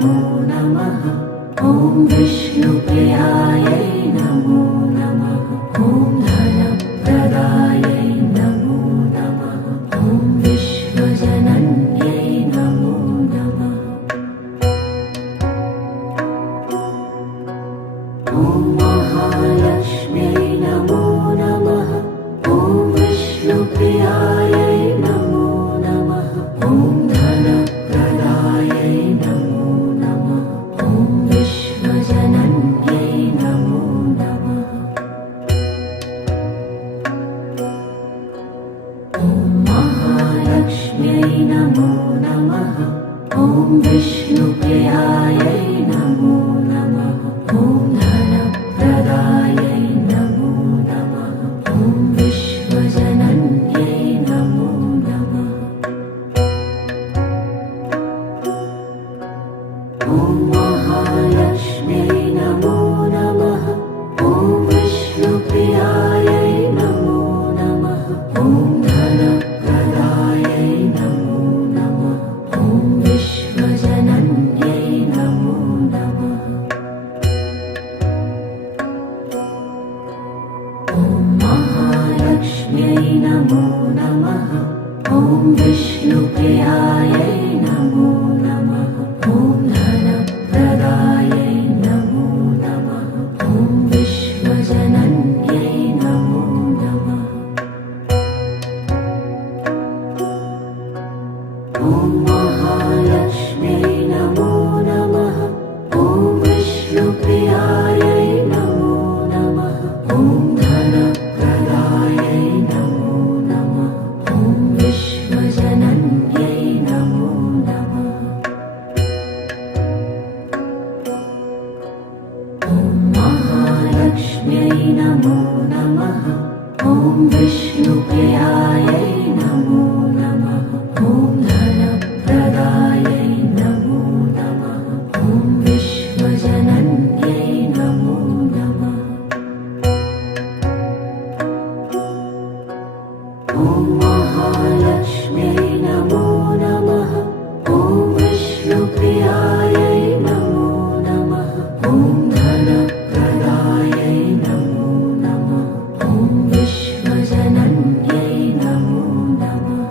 नमो नमः। ॐ विष्णुप्रियायै नमो नमः। ॐ धनप्रदायै नमो नमः। ॐ विश्वजनन्यै नमो नमः। ॐ महालक्ष्म्यै नमो नमः। ॐ विष्णुप्रियायै नमो नमः। ॐ धनप्रदायै नमो नमः। ॐ विश्वजनन्यै नमो नमः। ॐ महालक्ष्म्यै नमो नमः। ॐ विष्णुप्रियायै नमो नमः। ॐ धनप्रदायै नमो नमः। ॐ विश्वजनन्यै नमो नमः। ॐ महालक्ष्म्यै नमो नमः। ॐ विष्णुप्रियायै नमो नमः। ॐ धनप्रदायै नमो नमः। ॐ विश्वजनन्यै नमो नमः। ॐ महालक्ष्म्यै नमो नमः। ॐ विष्णुप्रियायै नमो नमः। ॐ धनप्रदायै नमो नमः। ॐ विश्वजनन्यै नमो नमः। ॐ महालक्ष्म्यै नमो नमः। ॐ विष्णुप्रियायै नमो नमः। ॐ धनप्रदायै नमो नमः। ॐ विश्वजनन्यै नमो नमः। ॐ महालक्ष्म्यै नमो नमः। ॐ विष्णुप्रियायै नमो नमः। ॐ धनप्रदायै नमो नमः। ॐ विश्वजनन्यै नमो नमः। ॐ महालक्ष्म्यै नमो नमः। ॐ विष्णुप्रियायै नमो नमः। ॐ धनप्रदायै नमो नमः। ॐ विश्वजनन्यै नमो नमः।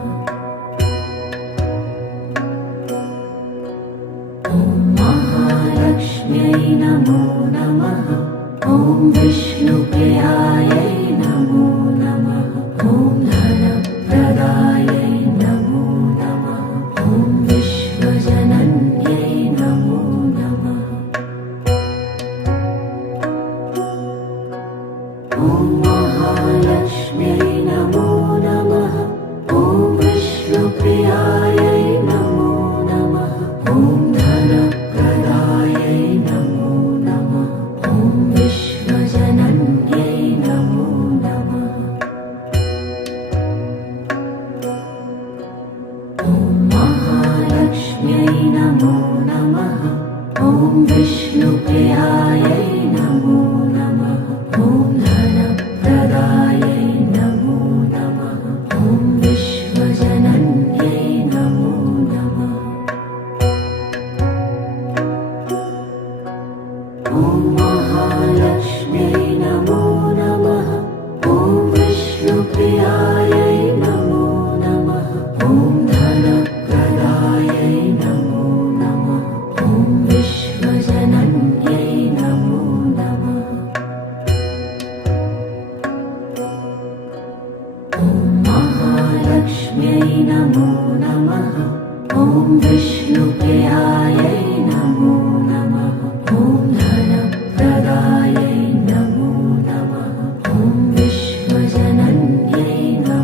ॐ महालक्ष्म्यै नमो नमः। ॐ विष्णुप्रियायै नमो नमः। ॐ धनप्रदायै नमो नमः। ॐ विश्वजनन्यै नमो नमः। ॐ महालक्ष्म्यै नमो नमः। ॐ विष्णुप्रियायै नमो नमः। ॐ धनप्रदायै नमो नमः। ॐ विश्वजनन्यै नमो नमः। ॐ महालक्ष्म्यै नमो नमः। ॐ विष्णुप्रियायै नमो नमः। ॐ धनप्रदायै नमो नमः। ॐ विश्वजनन्यै नमो नमः। ॐ महालक्ष्म्यै नमो नमः। ॐ विष्णुप्रियायै नमो नमः। ॐ धनप्रदायै नमो नमः। ॐ विश्वजनन्यै नमो नमः। ॐ महालक्ष्म्यै नमो नमः। ॐ विष्णुप्रियायै नमो नमः। ॐ धनप्रदायै नमो नमः। ॐ विश्वजनन्यै नमो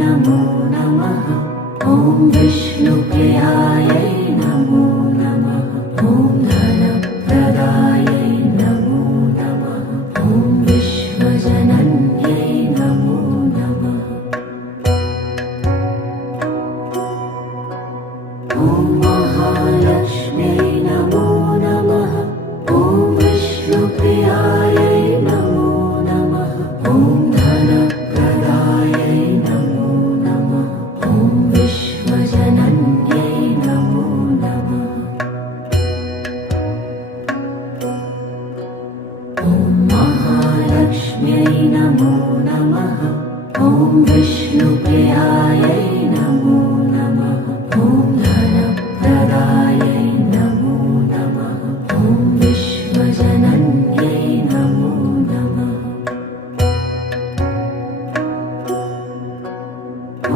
नमो नमः। ॐ विष्णुप्रियायै नमो नमः। ॐ धनप्रदायै नमो नमः। ॐ विश्वजनन्यै नमो नमः। ॐ महालक्ष्म्यै नमो नमः। ॐ विष्णुप्रियायै नमो नमः। ॐ धनप्रदायै नमो नमः। ॐ विश्वजनन्यै नमो नमः। ॐ महालक्ष्म्यै नमो नमः। ॐ विष्णुप्रियायै नमो नमः। ॐ धनप्रदायै नमो नमः। ॐ विश्वजनन्यै नमो नमः।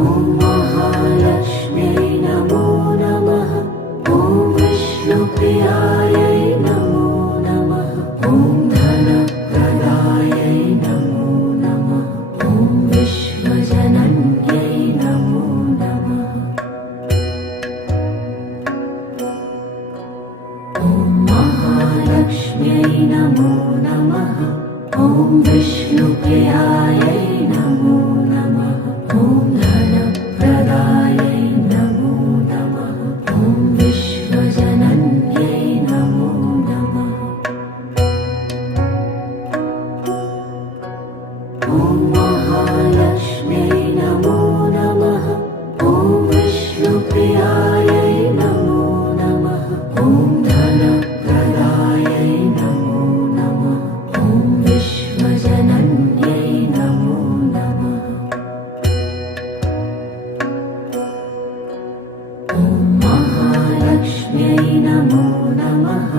ॐ महालक्ष्म्यै नमो नमः। ॐ विष्णुप्रियायै नमो नमः। ॐ धनप्रदायै नमो नमः। ॐ विश्वजनन्यै नमो नमः। ॐ महालक्ष्म्यै नमो नमः। ॐ विष्णुप्रियायै नमो नमः। ॐ धनप्रदायै नमो नमः। ॐ विश्वजनन्यै नमो नमः। ॐ महालक्ष्म्यै नमो नमः। ॐ विष्णुप्रियायै नमो नमः। ॐ धनप्रदायै नमो नमः। ॐ विश्वजनन्यै नमो नमः। ॐ महालक्ष्म्यै नमो नमः।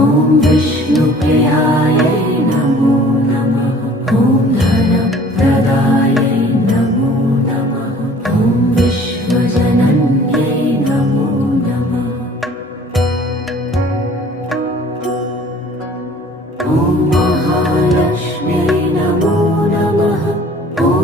ॐ विष्णुप्रियायै नमो नमः। ॐ धनप्रदायै नमो नमः। ॐ विश्वजनन्यै नमो नमः। ॐ महालक्ष्म्यै नमो नमः। ॐ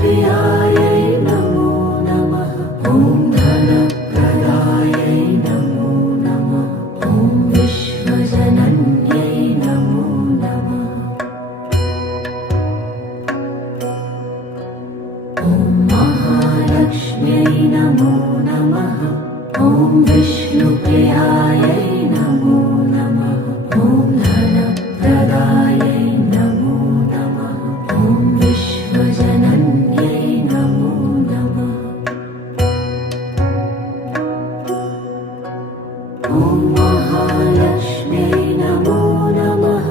विष्णुप्रियायै नमो नमः। ॐ धनप्रदायै नमो नमः। ॐ विश्वजनन्यै नमो नमः। ॐ महालक्ष्म्यै नमो नमः। ॐ विष्णुप्रियायै नमो नमः। ॐ धनप्रदायै नमो नमः। ॐ विश्वजनन्यै नमो नमः। ॐ महालक्ष्म्यै नमो नमः।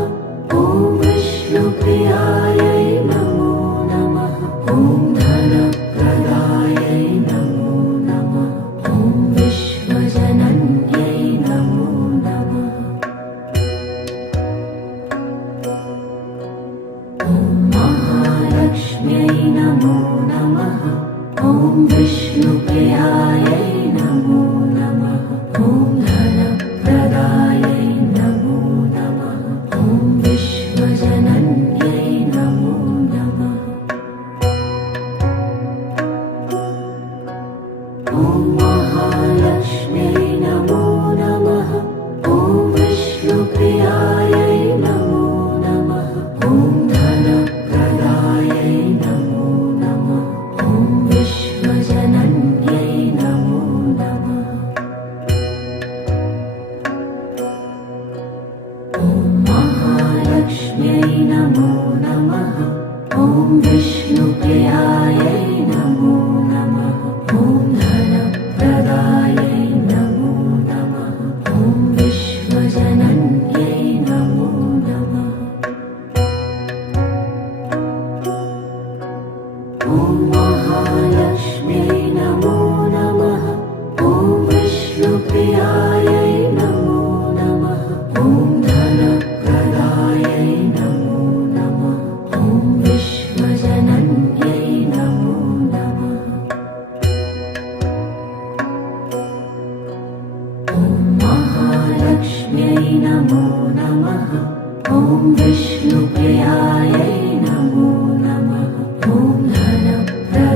ॐ विष्णुप्रियायै नमो नमः। ॐ धनप्रदायै नमो नमः। ॐ विश्वजनन्यै नमो नमः। ॐ महालक्ष्म्यै नमो नमः। ॐ विष्णुप्रियायै नमो नमः। ॐ धनप्रदायै नमो नमः। ॐ विश्वजनन्यै नमो नमः। ॐ महालक्ष्म्यै नमो नमः। ॐ विष्णुप्रियायै नमो नमः। ॐ धनप्रदायै नमो नमः। ॐ विश्वजनन्यै नमो नमः। ॐ महालक्ष्म्यै नमो नमः। ॐ विष्णुप्रियायै नमो नमः। ॐ धनप्रदायै नमो नमः। ॐ विश्वजनन्यै नमो नमः। ॐ महालक्ष्म्यै नमो नमः। ॐ विष्णुप्रियायै नमो नमः। ॐ धनप्रदायै नमो नमः। ॐ विश्वजनन्यै नमो नमः। ॐ महालक्ष्म्यै नमो नमः। ॐ विष्णुप्रियायै नमो नमः। ॐ धनप्रदायै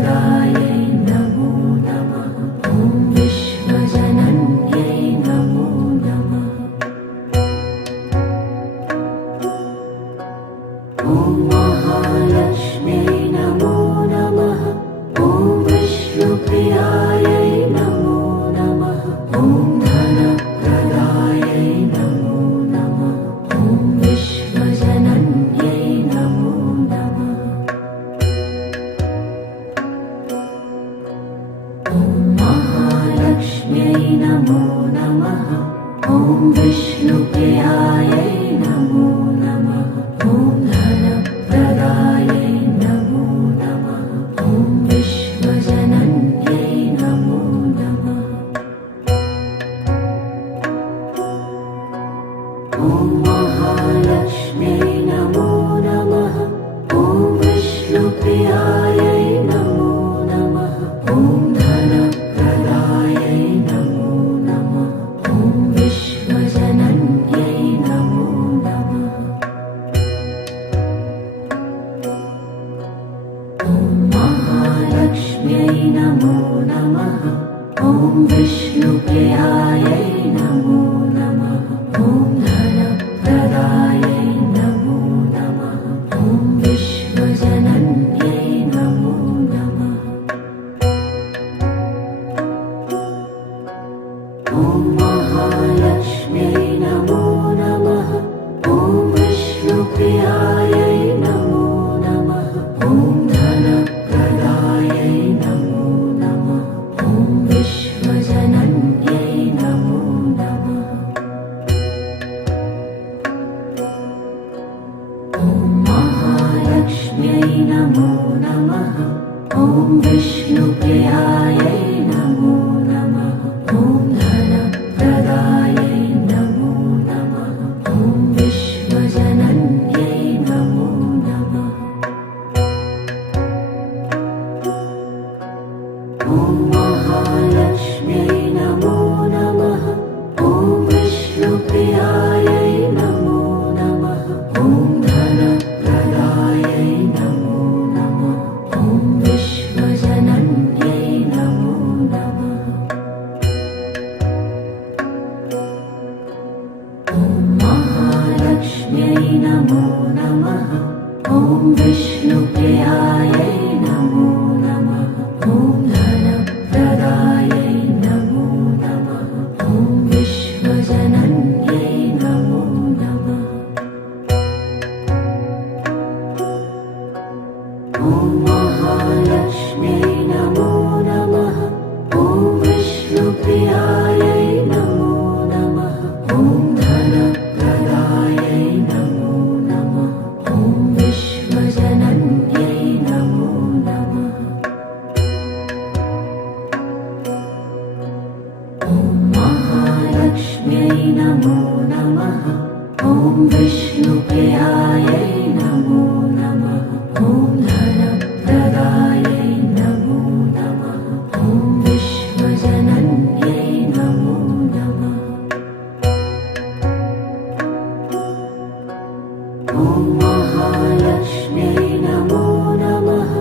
ॐ विष्णुप्रियायै नमो नमः। ॐ धनप्रदायै नमो नमः। ॐ विश्वजनन्यै नमो नमः। ॐ महालक्ष्म्यै नमो नमः। ॐ विष्णुप्रियायै नमो नमः। ॐ धनप्रदायै नमो नमः। ॐ विश्वजनन्यै नमो नमः। ॐ महालक्ष्म्यै नमो नमः। ॐ विष्णुप्रियायै नमो नमः। ॐ धनप्रदायै नमो नमः। ॐ विश्वजनन्यै नमो नमः। ॐ महालक्ष्म्यै नमो नमः। ॐ विष्णुप्रियायै नमो नमः। ॐ धनप्रदायै नमो नमः। ॐ विश्वजनन्यै नमो नमः। ॐ महालक्ष्म्यै नमो नमः। ॐ विष्णुप्रियायै नमो नमः। ॐ धनप्रदायै नमो नमः। ॐ विश्वजनन्यै नमो नमः। ॐ महालक्ष्म्यै नमो नमः। ॐ विष्णुप्रियायै नमो नमः। ॐ धनप्रदायै नमो नमः। ॐ विश्वजनन्यै नमो नमः। ॐ महालक्ष्म्यै नमो नमः। ॐ विष्णुप्रियायै नमो नमः। ॐ धनप्रदायै नमो नमः। ॐ विश्वजनन्यै नमो नमः। ॐ महालक्ष्म्यै नमो नमः। ॐ विष्णुप्रियायै नमो नमः। ॐ धनप्रदायै नमो नमः। ॐ विश्वजनन्यै नमो नमः। ॐ महालक्ष्म्यै नमो नमः। ॐ विष्णुप्रियायै नमो नमः। ॐ धनप्रदायै नमो नमः। ॐ विश्वजनन्यै नमो नमः। ॐ महालक्ष्म्यै नमो नमः।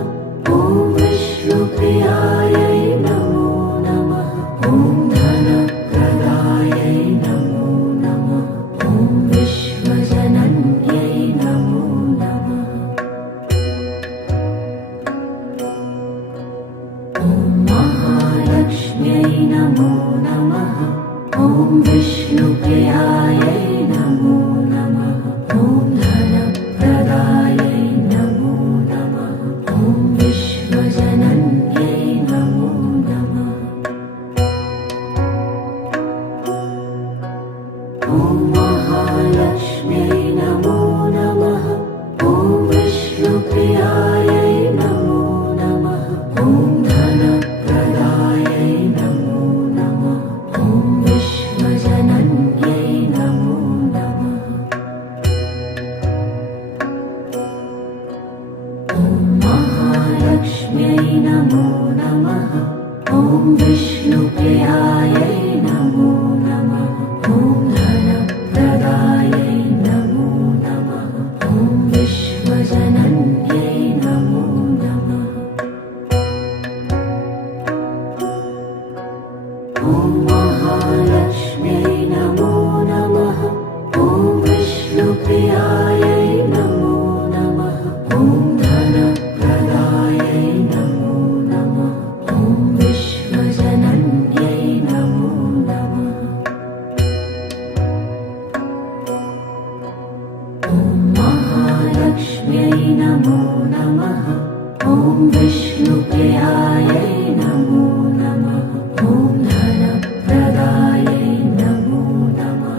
ॐ विष्णुप्रियायै नमो नमः। ॐ धनप्रदायै नमो नमः। ॐ विश्वजनन्यै नमो नमः। ॐ महालक्ष्म्यै नमो नमः। ॐ विष्णुप्रियायै नमो नमः। ॐ धनप्रदायै नमो नमः। ॐ विश्वजनन्यै नमो नमः। ॐ महालक्ष्म्यै नमो नमः। ॐ विष्णुप्रियायै नमो नमः। ॐ धनप्रदायै नमो नमः। ॐ विश्वजनन्यै नमो नमः। ॐ महालक्ष्म्यै नमो नमः। ॐ विष्णुप्रियायै नमो नमः। ॐ धनप्रदायै नमो नमः। ॐ विश्वजनन्यै नमो नमः। ॐ महालक्ष्म्यै नमो नमः। ॐ विष्णुप्रियायै नमो नमः। ॐ धनप्रदायै नमो नमः। ॐ विश्वजनन्यै नमो नमः। ॐ महालक्ष्म्यै नमो नमः। ॐ विष्णुप्रियायै नमो नमः। ॐ धनप्रदायै नमो नमः।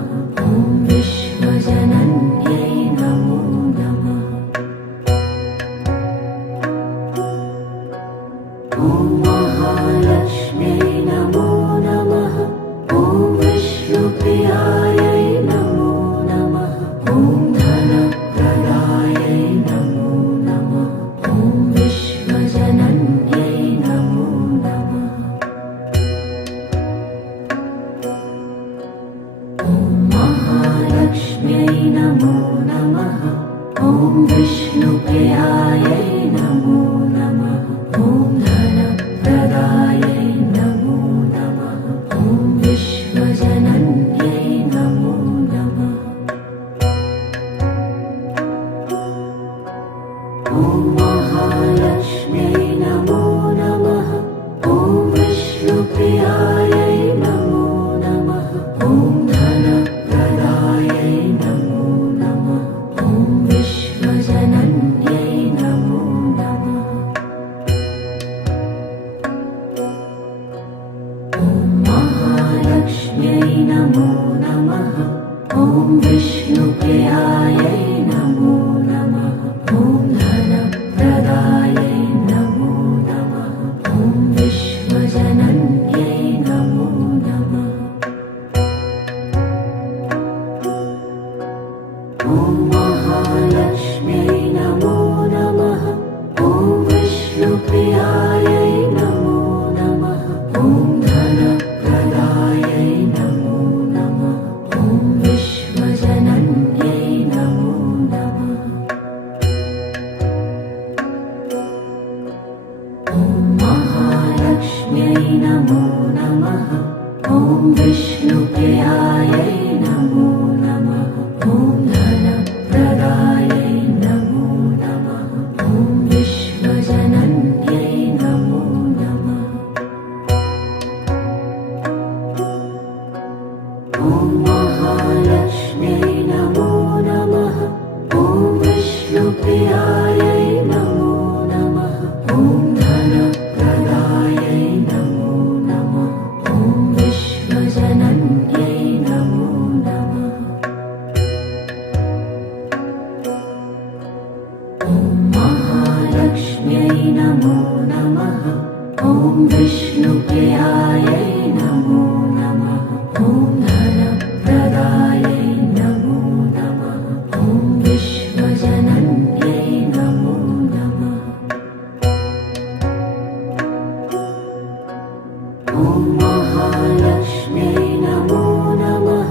ॐ महालक्ष्म्यै नमो नमः। ॐ विष्णुप्रियायै नमो नमः। ॐ धनप्रदायै नमो नमः। ॐ विश्वजनन्यै नमो नमः। ॐ महालक्ष्म्यै नमो नमः। ॐ विष्णुप्रियायै नमो नमः। ॐ धनप्रदायै नमो नमः। ॐ विश्वजनन्यै नमो नमः। ॐ महालक्ष्म्यै नमो नमः। ॐ विष्णुप्रियायै नमो नमः। ॐ धनप्रदायै नमो नमः। ॐ विश्वजनन्यै नमो नमः। ॐ महालक्ष्म्यै नमो नमः। ॐ विष्णुप्रियायै नमो नमः। ॐ धनप्रदायै नमो नमः। ॐ विश्वजनन्यै नमो नमः। ॐ महालक्ष्म्यै नमो नमः। ॐ विष्णुप्रियायै नमो नमः। ॐ धनप्रदायै नमो नमः। ॐ विश्वजनन्यै नमो नमः। ॐ महालक्ष्म्यै नमो नमः। ॐ विष्णुप्रियायै नमो नमः। ॐ धनप्रदायै नमो नमः। ॐ विश्वजनन्यै नमो नमः। ॐ महालक्ष्म्यै नमो नमः। ॐ विष्णुप्रियायै नमो नमः। ॐ धनप्रदायै नमो नमः। ॐ विश्वजनन्यै नमो नमः। ॐ महालक्ष्म्यै नमो नमः। ॐ विष्णुप्रियायै नमो नमः। ॐ धनप्रदायै नमो नमः। ॐ विश्वजनन्यै नमो नमः। ॐ महालक्ष्म्यै नमो नमः।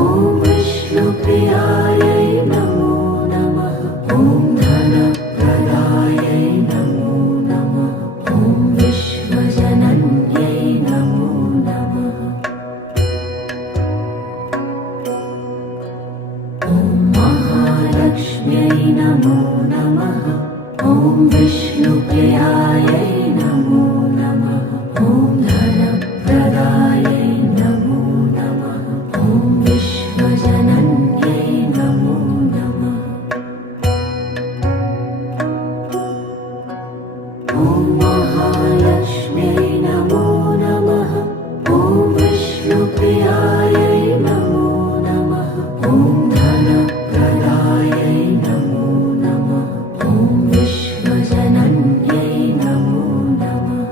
ॐ विष्णुप्रियायै नमो नमः। ॐ धनप्रदायै नमो नमः। ॐ विश्वजनन्यै नमो नमः। ॐ महालक्ष्म्यै नमो नमः। ॐ विष्णुप्रियायै नमो नमः। ॐ धनप्रदायै नमो नमः। ॐ विश्वजनन्यै नमो नमः। ॐ महालक्ष्म्यै नमो नमः। ॐ विष्णुप्रियायै नमो नमः। ॐ धनप्रदायै नमो नमः। ॐ विश्वजनन्यै नमो नमः।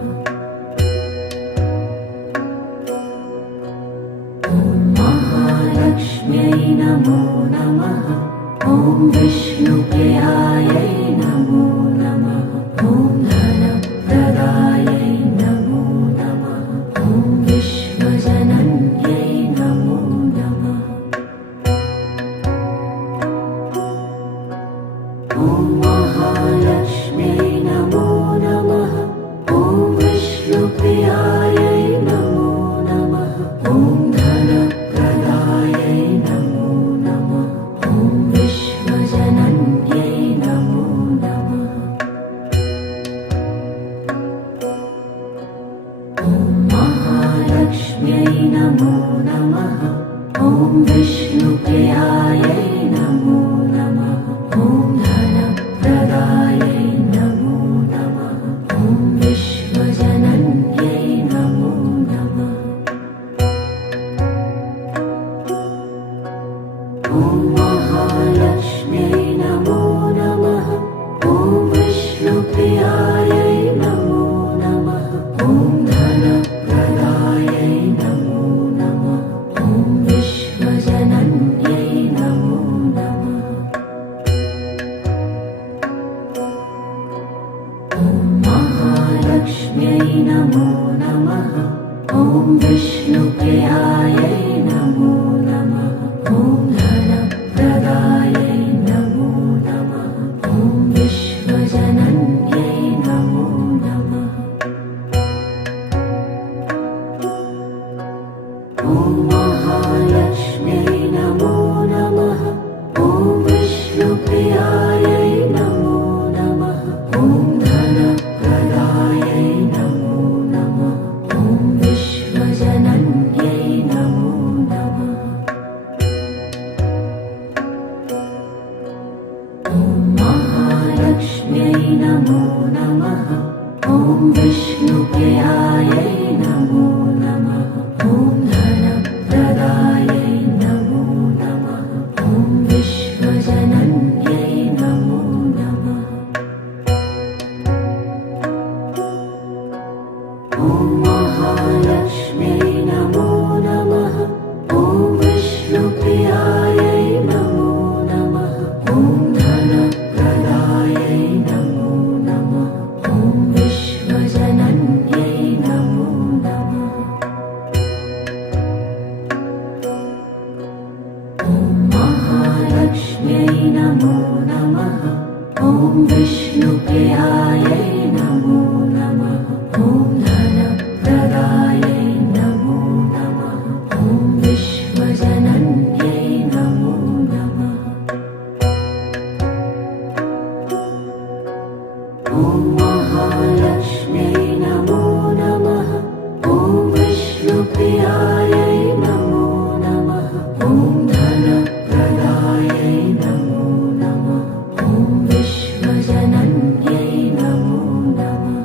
ॐ महालक्ष्म्यै नमो नमः। ॐ विष्णुप्रियायै नमो नमः। ॐ धनप्रदायै नमो नमः। ॐ विश्वजनन्यै नमो नमः। ॐ महालक्ष्म्यै नमो नमः। ॐ विष्णुप्रियायै नमो नमः। ॐ धनप्रदायै नमो नमः। ॐ विश्वजनन्यै नमो नमः। ॐ महालक्ष्म्यै नमो नमः। ॐ विष्णुप्रियायै नमो नमः। ॐ धनप्रदायै नमो नमः। ॐ विश्वजनन्यै नमो नमः। ॐ महालक्ष्म्यै नमो नमः। ॐ विष्णुप्रियायै नमो नमः। महालक्ष्म्यै नमो नमः। ॐ विष्णुप्रियायै नमो नमः। ॐ धनप्रदायै नमो नमः। ॐ विश्वजनन्यै नमो नमः। ॐ महालक्ष्म्यै नमो नमः। ॐ विष्णुप्रियायै नमो नमः। ॐ धनप्रदायै नमो नमः। ॐ विश्वजनन्यै नमो नमः। ॐ महालक्ष्म्यै नमो नमः। ॐ विष्णुप्रियायै नमो नमः। ॐ धनप्रदायै नमो नमः। ॐ विश्वजनन्यै नमो नमः। ॐ महालक्ष्म्यै नमो नमः। ॐ विष्णुप्रियायै नमो नमः। ॐ धनप्रदायै नमो नमः। ॐ विश्वजनन्यै नमो नमः। ॐ महालक्ष्म्यै नमो नमः। ॐ विष्णुप्रियायै नमो नमः। ॐ धनप्रदायै नमो नमः। ॐ विश्वजनन्यै नमो नमः। ॐ महालक्ष्म्यै नमो नमः। ॐ विष्णुप्रियायै नमो नमः। ॐ धनप्रदायै नमो नमः। ॐ विश्वजनन्यै नमो नमः।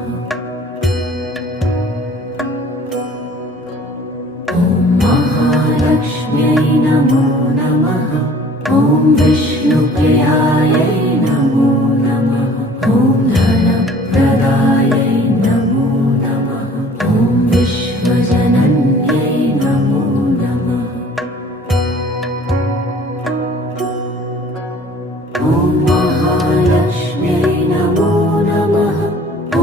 ॐ महालक्ष्म्यै नमो नमः। ॐ विष्णुप्रियायै नमो नमः। ॐ धनप्रदायै नमो नमः। ॐ विश्वजनन्यै नमो नमः। ॐ महालक्ष्म्यै नमो नमः।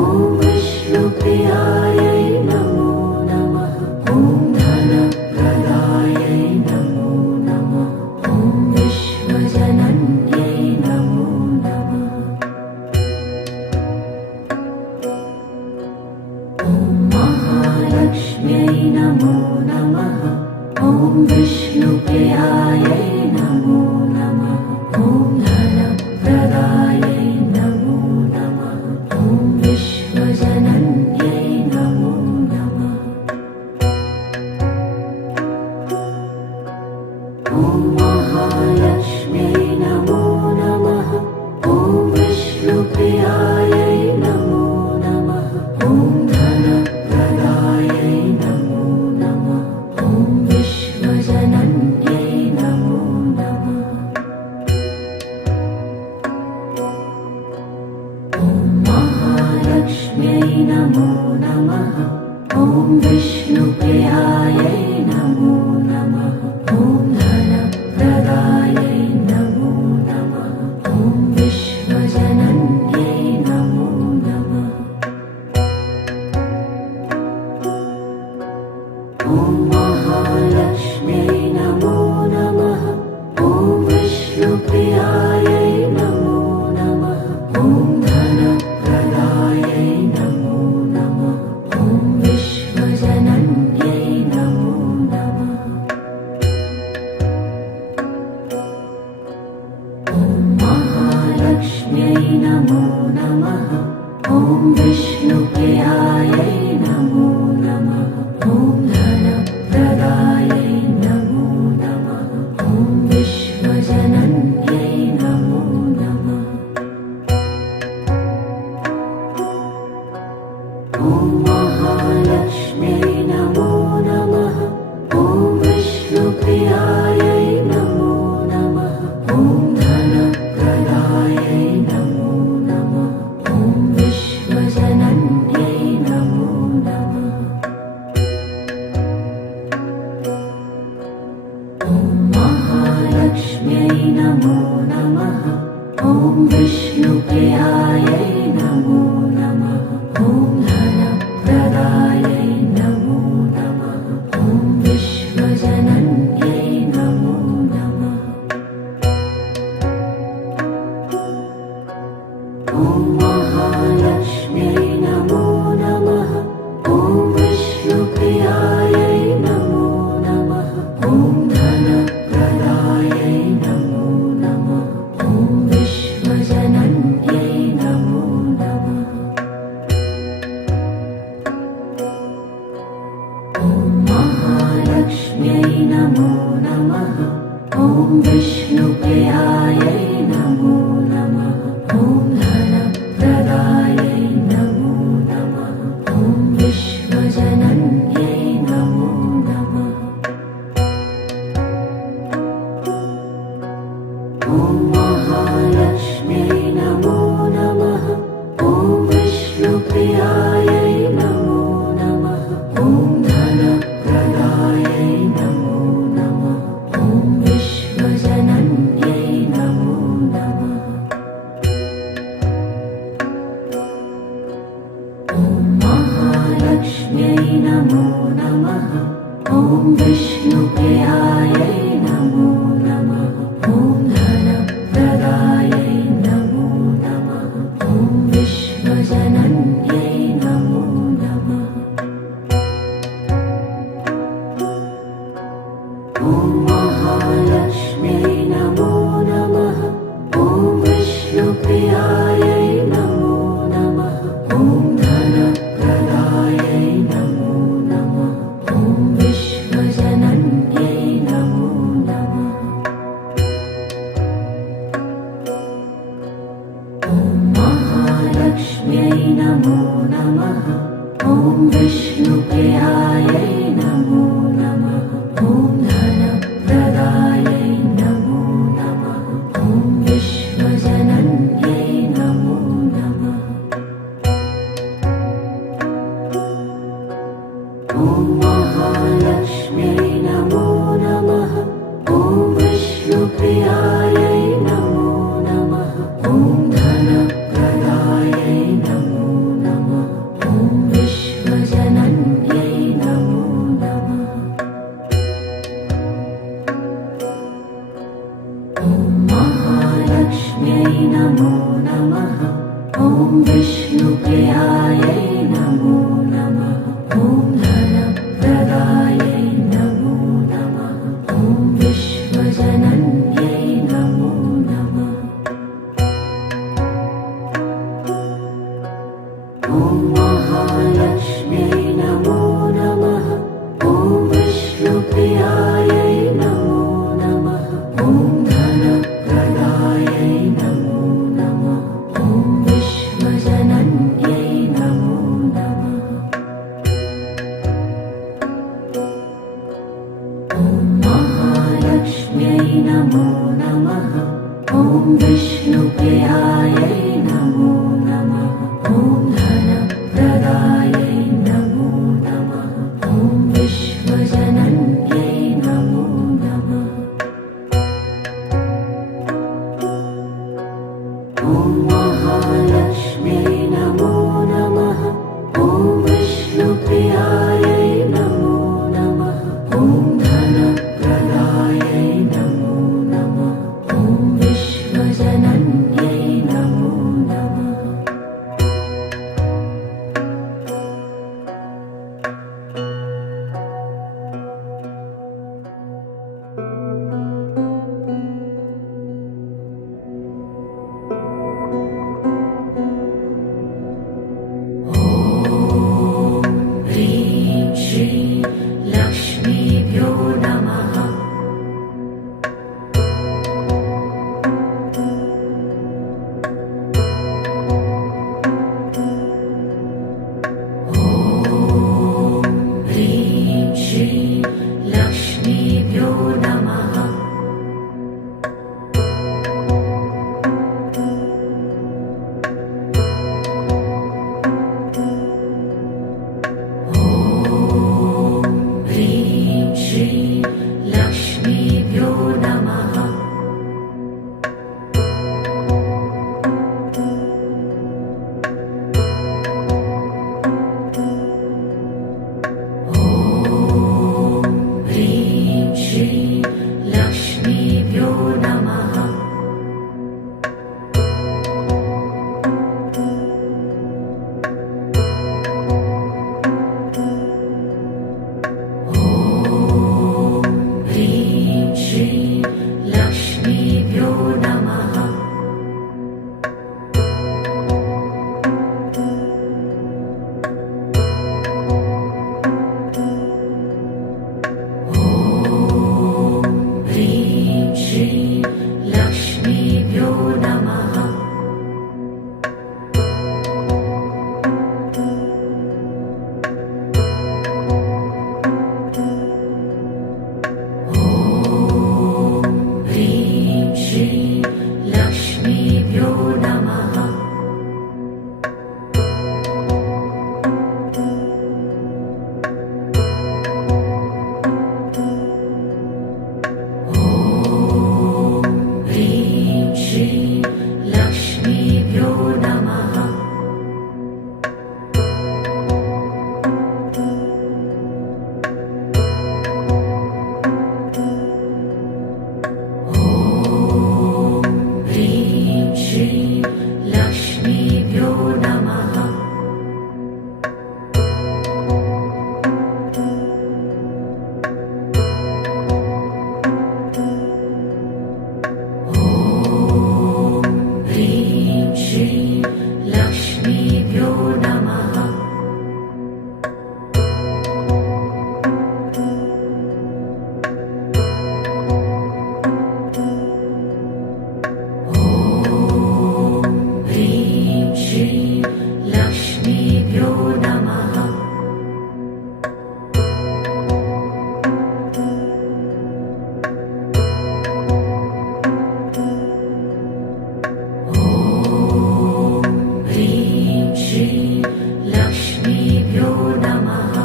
ॐ विष्णुप्रियायै नमो नमः। ॐ धनप्रदायै नमो नमः। ॐ विश्वजनन्यै नमो नमः। ॐ महालक्ष्म्यै नमो नमः। ॐ विष्णुप्रियायै नमो नमः। ॐ धनप्रदायै नमो नमः। ॐ विश्वजनन्यै नमो नमः। ॐ महालक्ष्म्यै नमो नमः। ॐ विष्णुप्रियायै नमो नमः। ॐ धनप्रदायै नमो नमः। ॐ विश्वजनन्यै नमो नमः। ॐ महालक्ष्म्यै नमो नमः। ॐ विष्णुप्रियायै नमो नमः। ॐ धनप्रदायै नमो नमः। ॐ विश्वजनन्यै नमो नमः। ॐ महालक्ष्म्यै नमो नमः। ॐ विष्णुप्रियायै नमो नमः। ॐ धनप्रदायै नमो नमः। ॐ विश्वजनन्यै नमो नमः। ॐ महालक्ष्म्यै नमो नमः। ॐ विष्णुप्रियायै नमो नमः। ॐ धनप्रदायै नमो नमः। ॐ विश्वजनन्यै नमो नमः। ॐ महालक्ष्म्यै नमो नमः। ॐ विष्णुप्रियायै नमो नमः। ॐ धनप्रदायै नमो नमः। ॐ विश्वजनन्यै नमो नमः। ॐ महालक्ष्म्यै नमो नमः। ॐ विष्णुप्रियायै नमो नमः। ॐ धन नमो नमः ॐ विष्णुप्रियायै नमो नमः ॐ धनप्रदायै नमो नमः ॐ विश्वजनन्यै नमो नमः ॐ महालक्ष्म्यै नमो नमः ॐ विष्णुप्रियायै नमो नमः ॐ धनप्रदायै नमो नमः ॐ विश्वजनन्यै नमो नमः ॐ महालक्ष्म्यै नमो नमः ॐ विष्णुप्रियायै नमो नमः ॐ धनप्रदायै नमो नमः ॐ विश्वजनन्यै नमो नमः ॐ महालक्ष्म्यै नमो नमः ॐ विष्णुप्रियायै नमो नमः ॐ धनप्रदायै नमो नमः ॐ विश्वजनन्यै नमो नमः ॐ महालक्ष्म्यै नमो नमः ॐ विष्णुप्रियायै नमो नमः ॐ धनप्रदायै नमो नमः ॐ विश्वजनन्यै नमो नमः ॐ महालक्ष्म्यै नमो नमः ॐ विष्णुप्रियायै नमो नमः ॐ धनप्रदायै नमो नमः ॐ विश्वजनन्यै नमो नमः ॐ महालक्ष्म्यै नमो नमः ॐ विष्णुप्रियायै नमो नमः ॐ धनप्रदायै नमो नमः ॐ विश्वजनन्यै नमो नमः ॐ महालक्ष्म्यै नमो नमः ॐ विष्णुप्रियायै नमो नमः ॐ धनप्रदायै नमो नमः ॐ विश्वजनन्यै नमो नमः ॐ महालक्ष्म्यै नमो नमः ॐ विष्णुप्रियायै नमो नमः ॐ धनप्रदायै नमो नमः ॐ विश्वजनन्यै नमो नमः ॐ महालक्ष्म्यै नमो नमः ॐ विष्णुप्रियायै नमो नमः ॐ धनप्रदायै नमो नमः ॐ विश्वजनन्यै नमो नमः ह्रीं श्रीं लक्ष्मीभ्यो नमः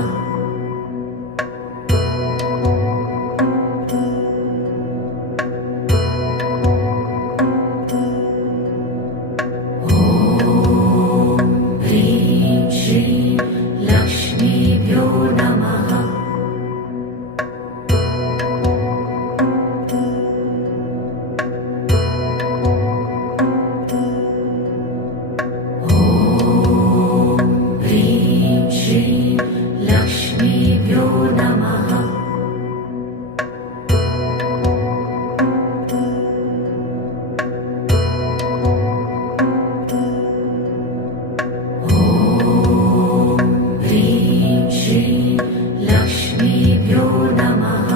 ह्रीं श्रीं लक्ष्मीभ्यो नमः ह्रीं श्रीं लक्ष्मीभ्यो नमः ह्रीं श्रीं लक्ष्मीभ्यो नमः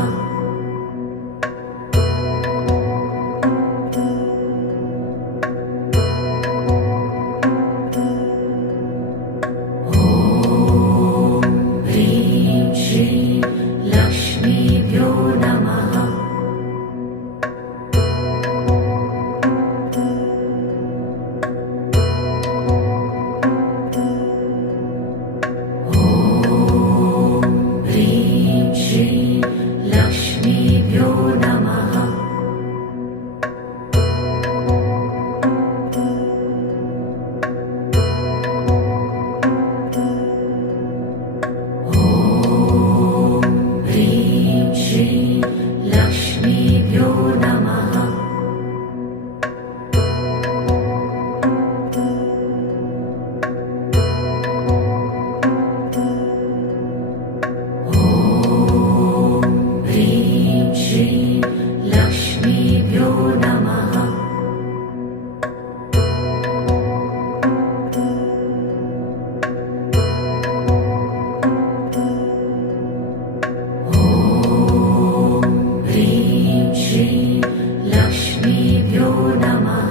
ह्रीं श्रीं लक्ष्मीभ्यो नमः ह्रीं श्रीं लक्ष्मीभ्यो नमः ह्रीं श्रीं लक्ष्मीभ्यो नमः ह्रीं श्रीं लक्ष्मीभ्यो नमः ह्रीं श्रीं लक्ष्मीभ्यो नमः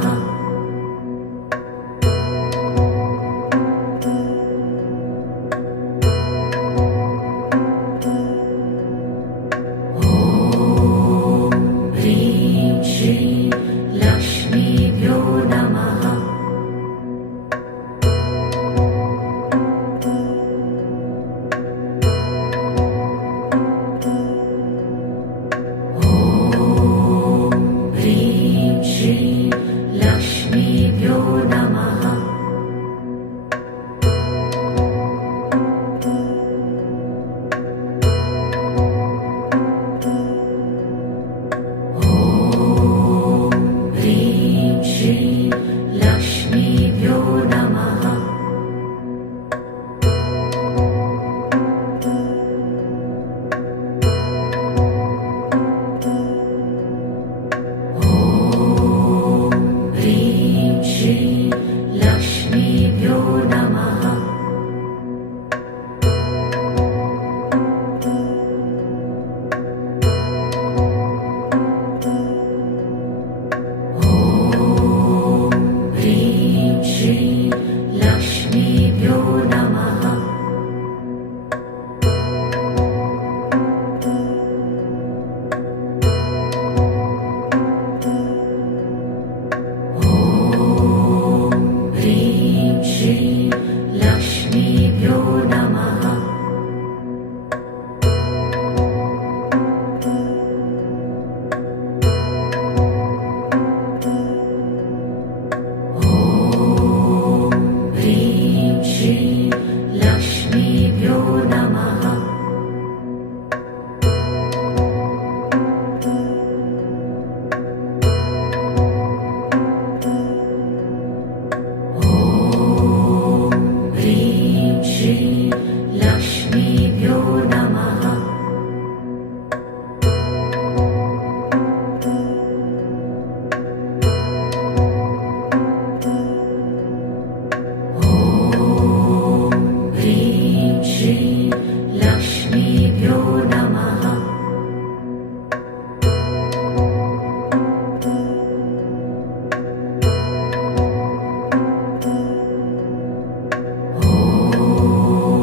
ह्रीं श्रीं लक्ष्मीभ्यो नमः ह्रीं श्रीं लक्ष्मीभ्यो नमः ह्रीं श्रीं लक्ष्मीभ्यो नमः ह्रीं श्रीं लक्ष्मीभ्यो नमः ह्रीं श्रीं लक्ष्मीभ्यो नमः ह्रीं श्रीं लक्ष्मीभ्यो नमः ह्रीं श्रीं लक्ष्मीभ्यो नमः ह्रीं श्रीं लक्ष्मीभ्यो नमः ह्रीं श्रीं लक्ष्मीभ्यो नमः ॐ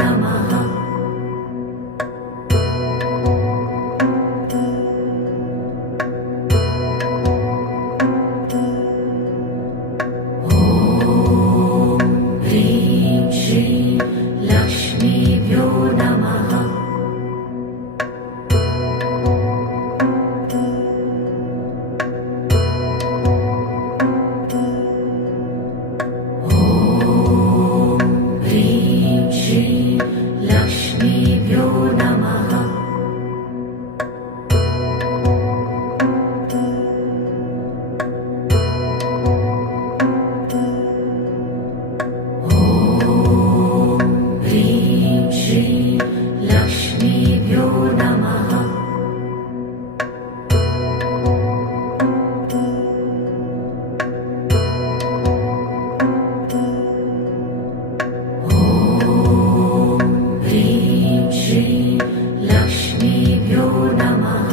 नमः ह्रीं श्रीं लक्ष्मीभ्यो नमः ह्रीं श्रीं लक्ष्मीभ्यो नमः ह्रीं श्रीं लक्ष्मीभ्यो नमः ह्रीं श्रीं लक्ष्मीभ्यो नमः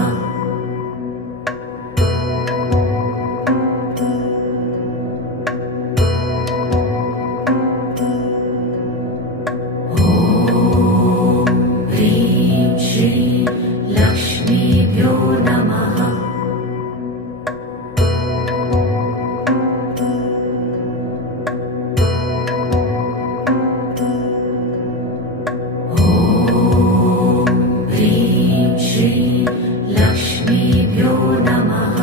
ह्रीं श्रीं लक्ष्मीभ्यो नमः ह्रीं श्रीं लक्ष्मीभ्यो नमः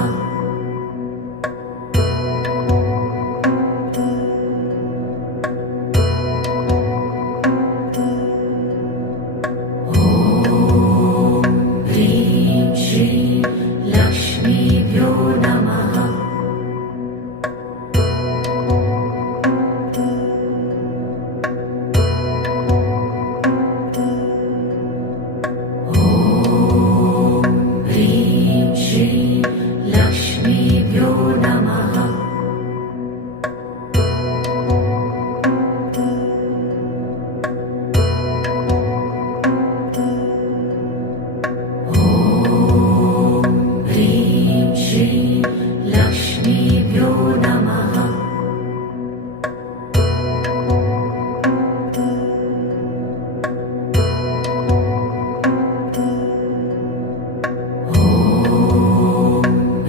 ह्रीं श्रीं लक्ष्मीभ्यो नमः ह्रीं श्रीं लक्ष्मीभ्यो नमः ह्रीं श्रीं लक्ष्मीभ्यो नमः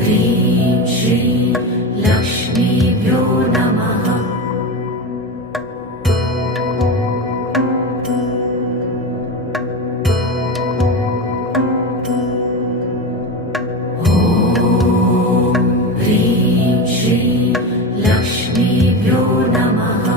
ह्रीं श्रीं लक्ष्मीभ्यो नमः ह्रीं श्रीं लक्ष्मीभ्यो नमः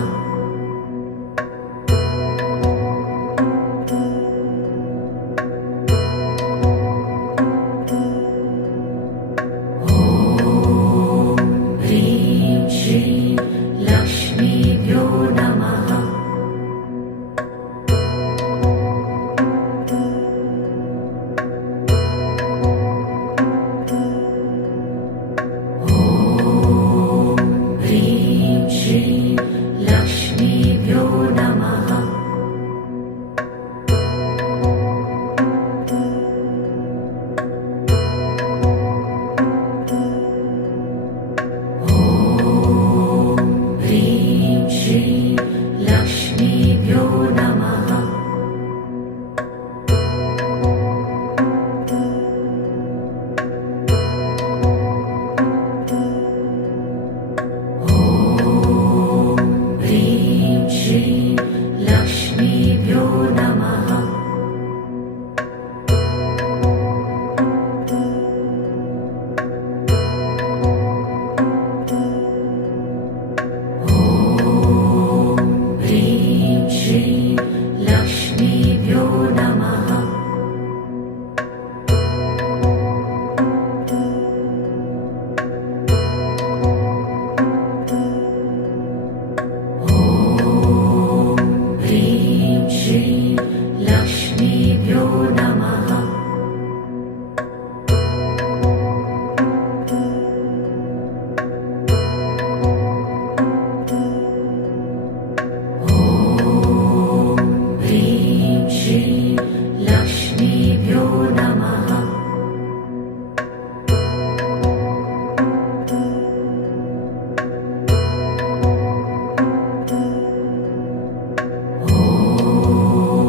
ह्रीं श्रीं लक्ष्मीभ्यो नमः ह्रीं श्रीं लक्ष्मीभ्यो नमः ह्रीं श्रीं लक्ष्मीभ्यो नमः ह्रीं श्रीं लक्ष्मीभ्यो नमः ह्रीं श्रीं लक्ष्मीभ्यो नमः ह्रीं श्रीं लक्ष्मीभ्यो नमः ह्रीं श्रीं लक्ष्मीभ्यो नमः ॐ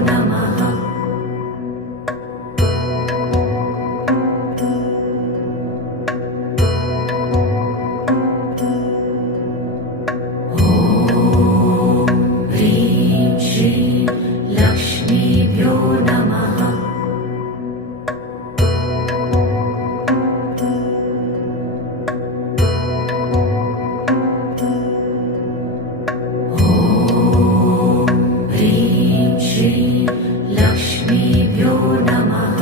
नमः। ह्रीं श्रीं लक्ष्मीभ्यो नमः। ह्रीं श्रीं लक्ष्मीभ्यो नमः।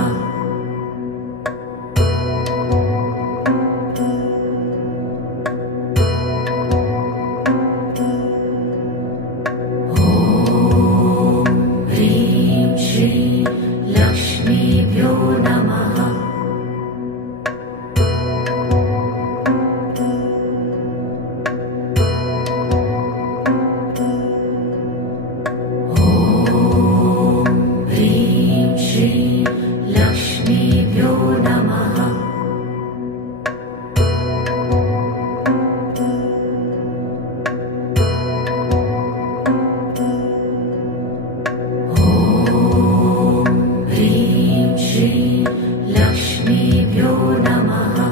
ह्रीं श्रीं लक्ष्मीभ्यो नमः। ह्रीं श्रीं लक्ष्मीभ्यो नमः। ह्रीं श्रीं लक्ष्मीभ्यो नमः।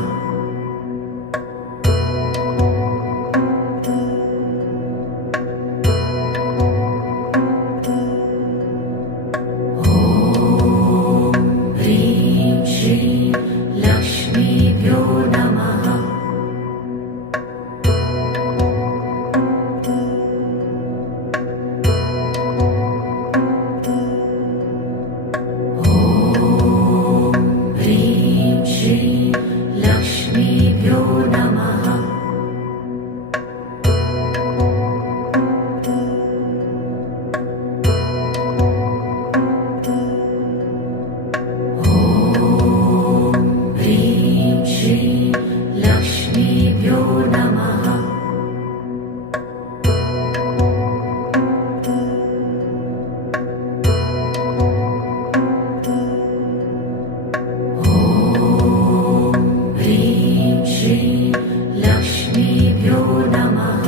ह्रीं श्रीं लक्ष्मीभ्यो नमः। ह्रीं श्रीं लक्ष्मीभ्यो नमः। ह्रीं श्रीं लक्ष्मीभ्यो नमः। ह्रीं श्रीं लक्ष्मीभ्यो नमः।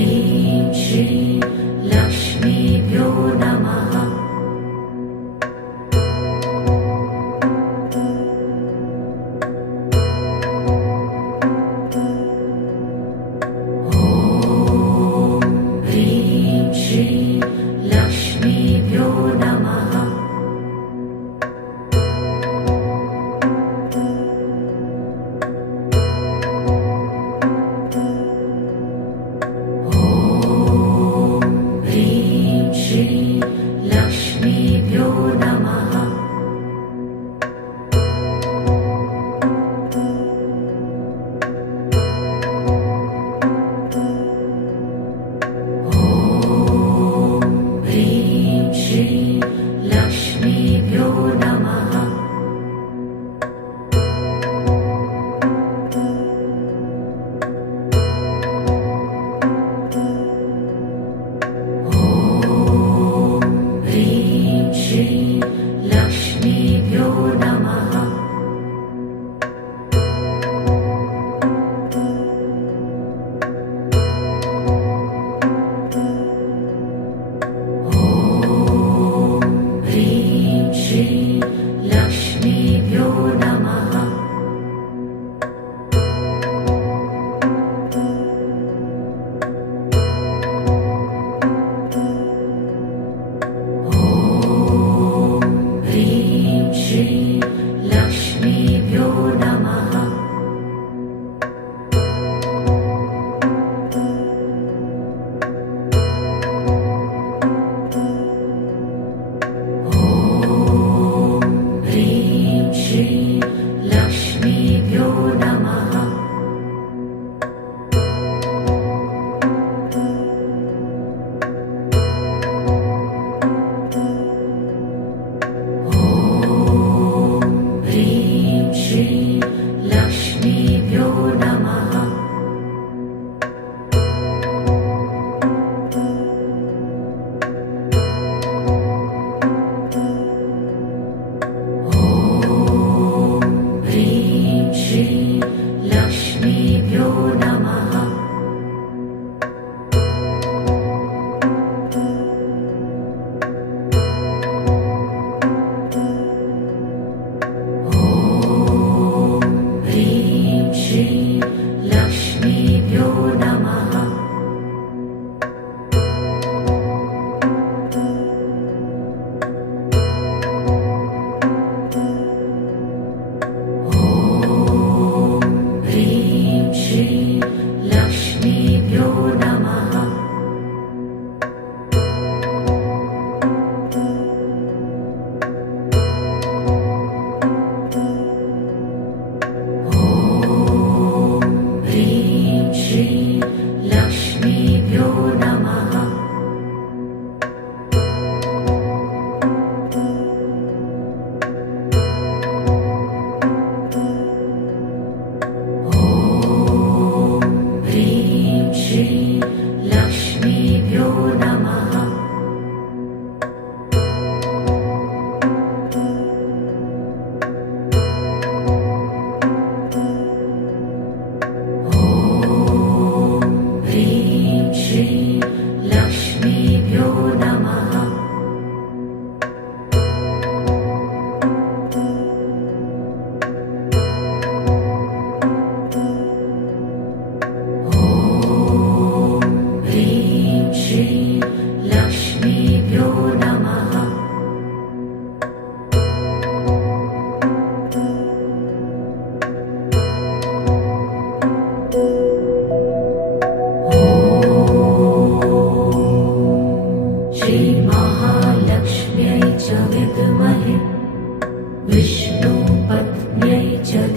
ह्रीं श्रीं लक्ष्मीभ्यो नमः। ह्रीं श्रीं लक्ष्मीभ्यो नमः। ह्रीं श्रीं लक्ष्मीभ्यो नमः। ह्रीं श्रीं लक्ष्मीभ्यो नमः। ह्रीं श्रीं लक्ष्मीभ्यो नमः। ह्रीं श्रीं लक्ष्मीभ्यो नमः। ह्रीं श्रीं लक्ष्मीभ्यो नमः। ह्रीं श्रीं लक्ष्मीभ्यो नमः। ह्रीं श्रीं लक्ष्मीभ्यो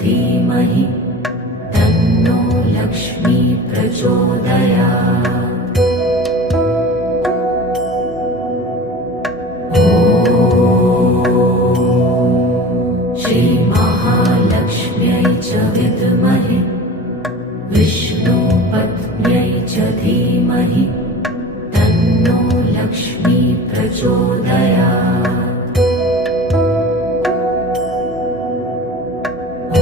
धीमहि तन्नो लक्ष्मी प्रचोदयात्। ॐ श्रीमहालक्ष्म्यै च विद्महे विष्णुपत्न्यै च धीमहि तन्नो लक्ष्मी प्रचोदयात्। ॐ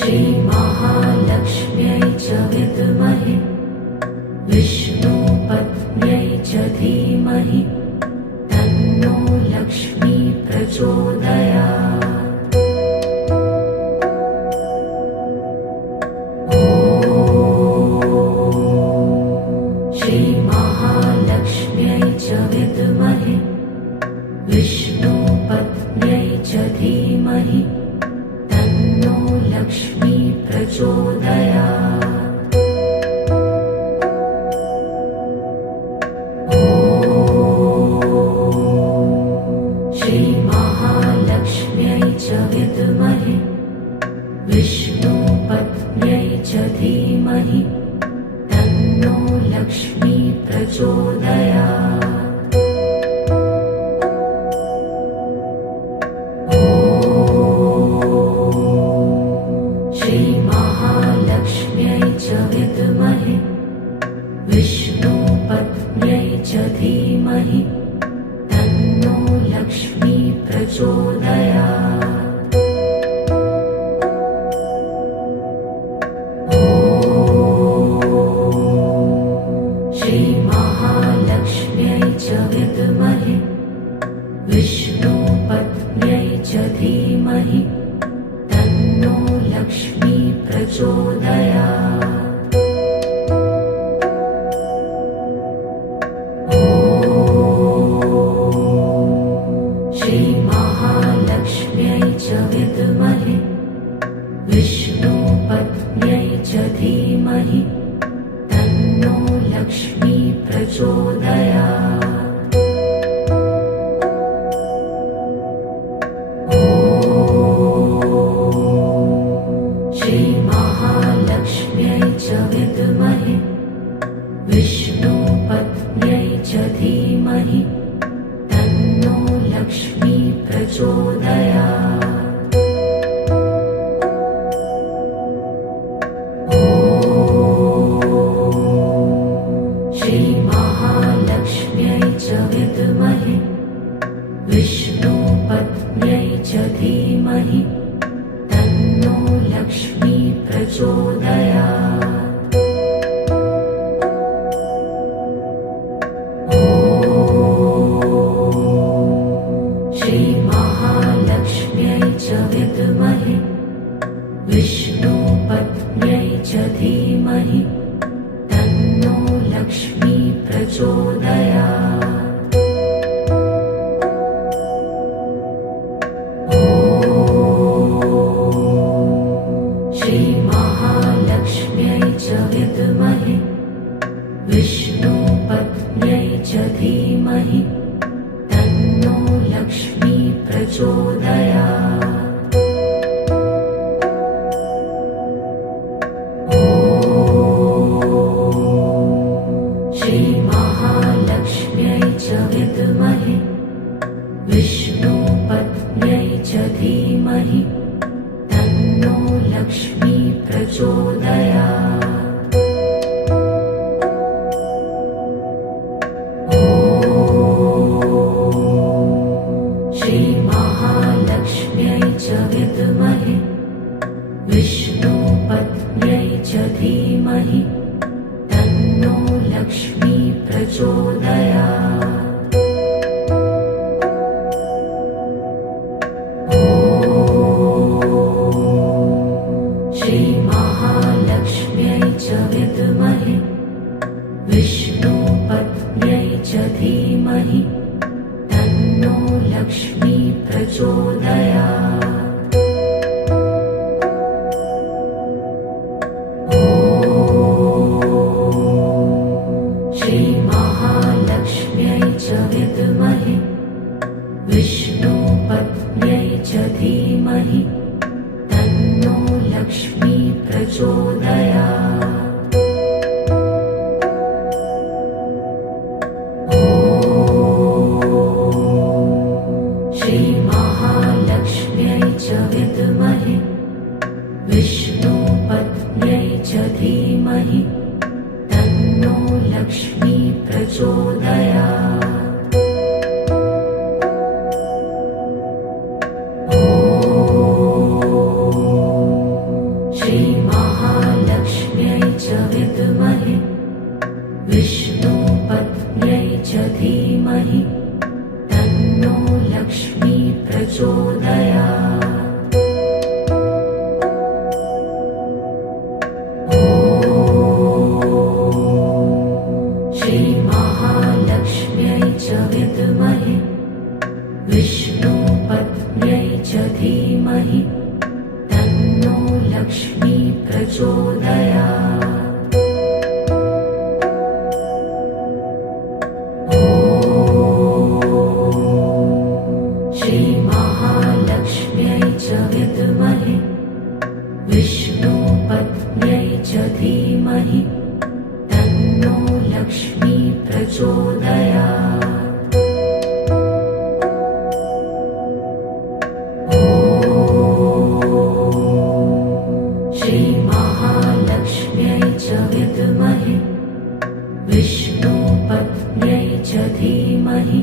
श्रीमहालक्ष्म्यै च विद्महे विष्णुपत्न्यै च धीमहि तन्नो लक्ष्मी प्रचोदयात्। ॐ श्रीमहालक्ष्म्यै च विद्महे विष्णुपत्न्यै च धीमहि तन्नो लक्ष्मी प्रचोदयात्। ॐ श्रीमहालक्ष्म्यै च विद्महे विष्णुपत्न्यै च धीमहि तन्नो लक्ष्मी प्रचोदयात्। ॐ श्रीमहालक्ष्म्यै च विद्महे विष्णुपत्न्यै च धीमहि तन्नो लक्ष्मी प्रचोदयात्। ॐ श्रीमहालक्ष्म्यै च विद्महे विष्णुपत्न्यै च धीमहि तन्नो लक्ष्मी प्रचोदयात्। ॐ श्रीमहालक्ष्म्यै च विद्महे विष्णुपत्न्यै च धीमहि तन्नो लक्ष्मी प्रचोदयात्। ॐ श्रीमहालक्ष्म्यै च विद्महे विष्णुपत्न्यै च धीमहि तन्नो लक्ष्मी प्रचोदयात्। ॐ श्रीमहालक्ष्म्यै च विद्महे विष्णुपत्न्यै च धीमहि तन्नो लक्ष्मी प्रचोदयात्। ॐ श्रीमहालक्ष्म्यै च विद्महे विष्णुपत्न्यै च धीमहि तन्नो लक्ष्मी प्रचोदयात्। ॐ श्रीमहालक्ष्म्यै च विद्महे विष्णुपत्न्यै च धीमहि तन्नो लक्ष्मी प्रचोदयात्। ॐ श्रीमहालक्ष्म्यै च विद्महे विष्णुपत्न्यै च धीमहि तन्नो लक्ष्मी प्रचोदयात्। ॐ श्रीमहालक्ष्म्यै च विद्महे विष्णुपत्न्यै च धीमहि तन्नो लक्ष्मी प्रचोदयात्। ॐ श्रीमहालक्ष्म्यै च विद्महे विष्णुपत्न्यै च धीमहि तन्नो लक्ष्मी प्रचोदयात्। ॐ श्रीमहालक्ष्म्यै च विद्महे विष्णुपत्न्यै पत्न्यै च धीमहि तन्नो लक्ष्मी प्रचोदयात्। ॐ श्रीमहालक्ष्म्यै च विद्महे विष्णुपत्न्यै च धीमहि तन्नो लक्ष्मी प्रचोदयात्। ॐ श्रीमहालक्ष्म्यै च विद्महे विष्णुपत्न्यै च धीमहि तन्नो लक्ष्मी प्रचोदयात्। ॐ श्रीमहालक्ष्म्यै च विद्महे विष्णुपत्न्यै च धीमहि तन्नो लक्ष्मी प्रचोदयात्। ॐ श्रीमहालक्ष्म्यै च विद्महे विष्णुपत्न्यै च धीमहि तन्नो लक्ष्मी प्रचोदयात्। ॐ श्रीमहालक्ष्म्यै च विद्महे विष्णुपत्न्यै च धीमहि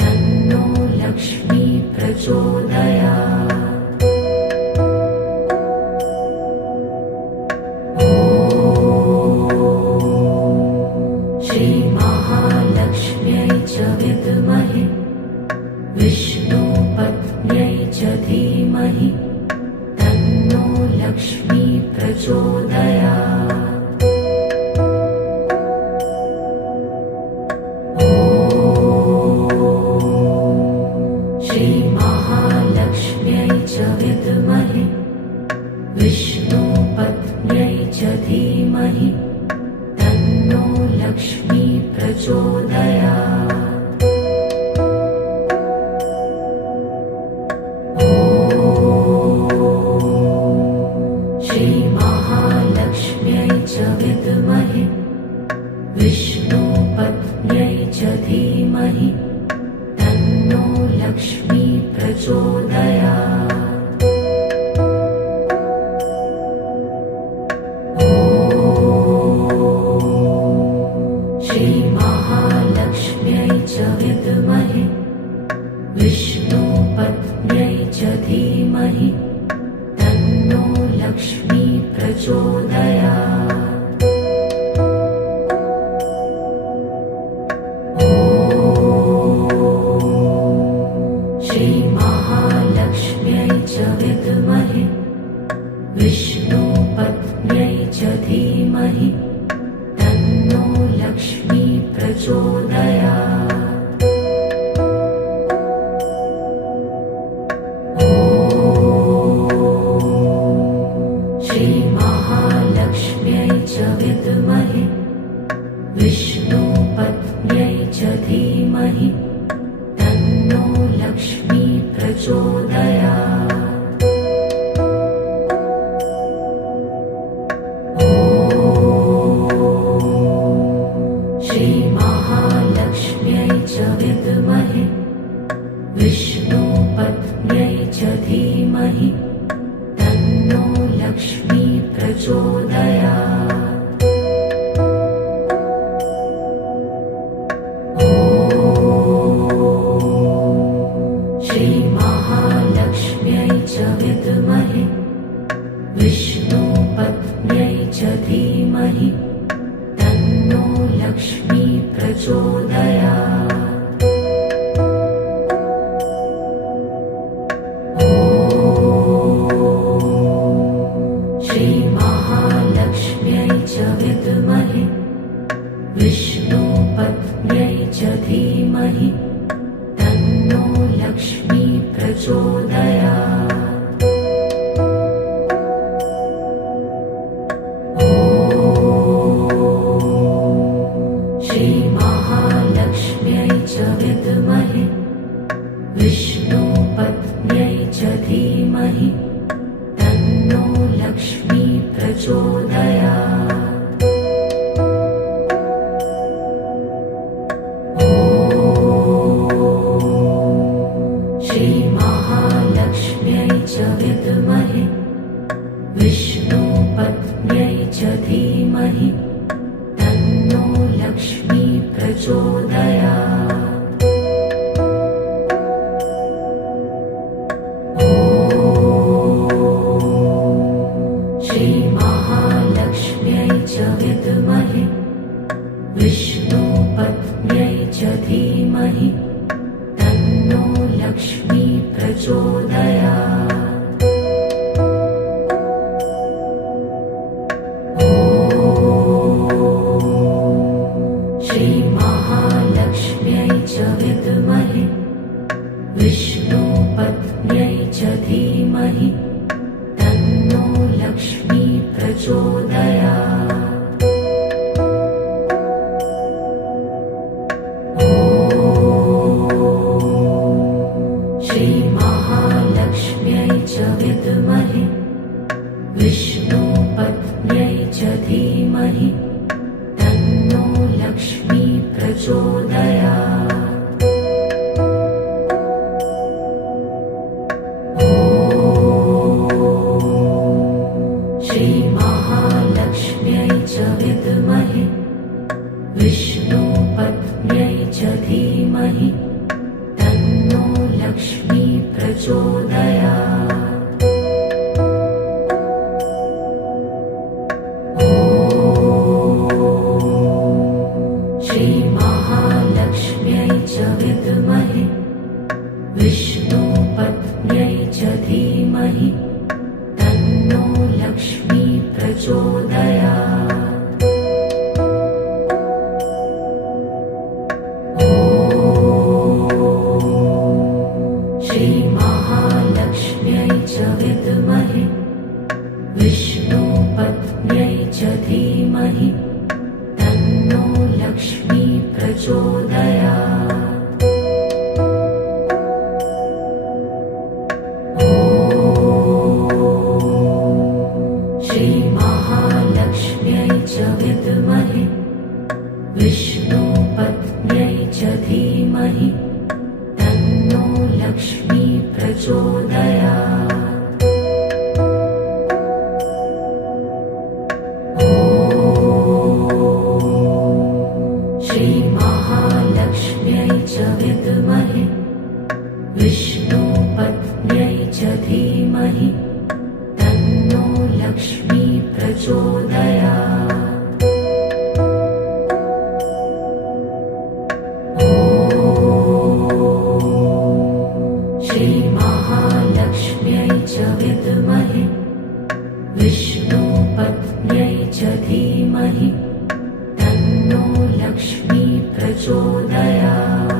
तन्नो लक्ष्मी प्रचोदयात्। ॐ श्रीमहालक्ष्म्यै च विद्महे विष्णुपत्न्यै च धीमहि तन्नो लक्ष्मी प्रचोदयात्। ॐ श्रीमहालक्ष्म्यै च विद्महे विष्णुपत्न्यै च धीमहि तन्नो लक्ष्मी प्रचोदयात्। ॐ श्रीमहालक्ष्म्यै च विद्महे विष्णुपत्न्यै च धीमहि तन्नो लक्ष्मी प्रचोदयात्। ॐ श्रीमहालक्ष्म्यै च विद्महे विष्णुपत्न्यै च धीमहि तन्नो लक्ष्मी प्रचोदयात्। ॐ श्रीमहालक्ष्म्यै च विद्महे विष्णुपत्न्यै च धीमहि तन्नो लक्ष्मी प्रचोदयात्। ॐ श्रीमहालक्ष्म्यै च विद्महे विष्णुपत्न्यै च धीमहि तन्नो लक्ष्मी प्रचोदयात्। ॐ श्रीमहालक्ष्म्यै च विद्महे विष्णुपत्न्यै च धीमहि तन्नो लक्ष्मी प्रचोदयात्। ॐ श्रीमहालक्ष्म्यै च विद्महे विष्णुपत्न्यै च धीमहि तन्नो लक्ष्मी प्रचोदयात्। ॐ श्रीमहालक्ष्म्यै च विद्महे विष्णुपत्न्यै च धीमहि तन्नो लक्ष्मी प्रचोदयात्। ॐ श्रीमहालक्ष्म्यै च विद्महे विष्णुपत्न्यै च धीमहि तन्नो लक्ष्मी प्रचोदयात्। ॐ श्रीमहालक्ष्म्यै च विद्महे विष्णुपत्न्यै च धीमहि तन्नो लक्ष्मी प्रचोदयात्। ॐ श्रीमहालक्ष्म्यै च विद्महे विष्णुपत्न्यै च धीमहि तन्नो लक्ष्मी प्रचोदयात्। ॐ श्रीमहालक्ष्म्यै च विद्महे विष्णुपत्न्यै च धीमहि तन्नो लक्ष्मी प्रचोदयात्। ॐ श्रीमहालक्ष्म्यै च विद्महे विष्णुपत्न्यै च धीमहि तन्नो लक्ष्मी प्रचोदयात्। ॐ श्रीमहालक्ष्म्यै च विद्महे विष्णुपत्न्यै च धीमहि तन्नो लक्ष्मी प्रचोदयात्। ॐ श्रीमहालक्ष्म्यै च विद्महे विष्णुपत्न्यै च धीमहि तन्नो लक्ष्मी प्रचोदयात्। ॐ श्रीमहालक्ष्म्यै च विद्महे विष्णुपत्न्यै च धीमहि तन्नो लक्ष्मी प्रचोदयात्। ॐ श्रीमहालक्ष्म्यै च विद्महे विष्णुपत्न्यै च धीमहि तन्नो लक्ष्मी प्रचोदयात्। ॐ श्रीमहालक्ष्म्यै च विद्महे विष्णुपत्न्यै च धीमहि तन्नो लक्ष्मी प्रचोदयात्। ॐ श्रीमहालक्ष्म्यै च विद्महे विष्णुपत्न्यै च धीमहि तन्नो लक्ष्मी प्रचोदयात्।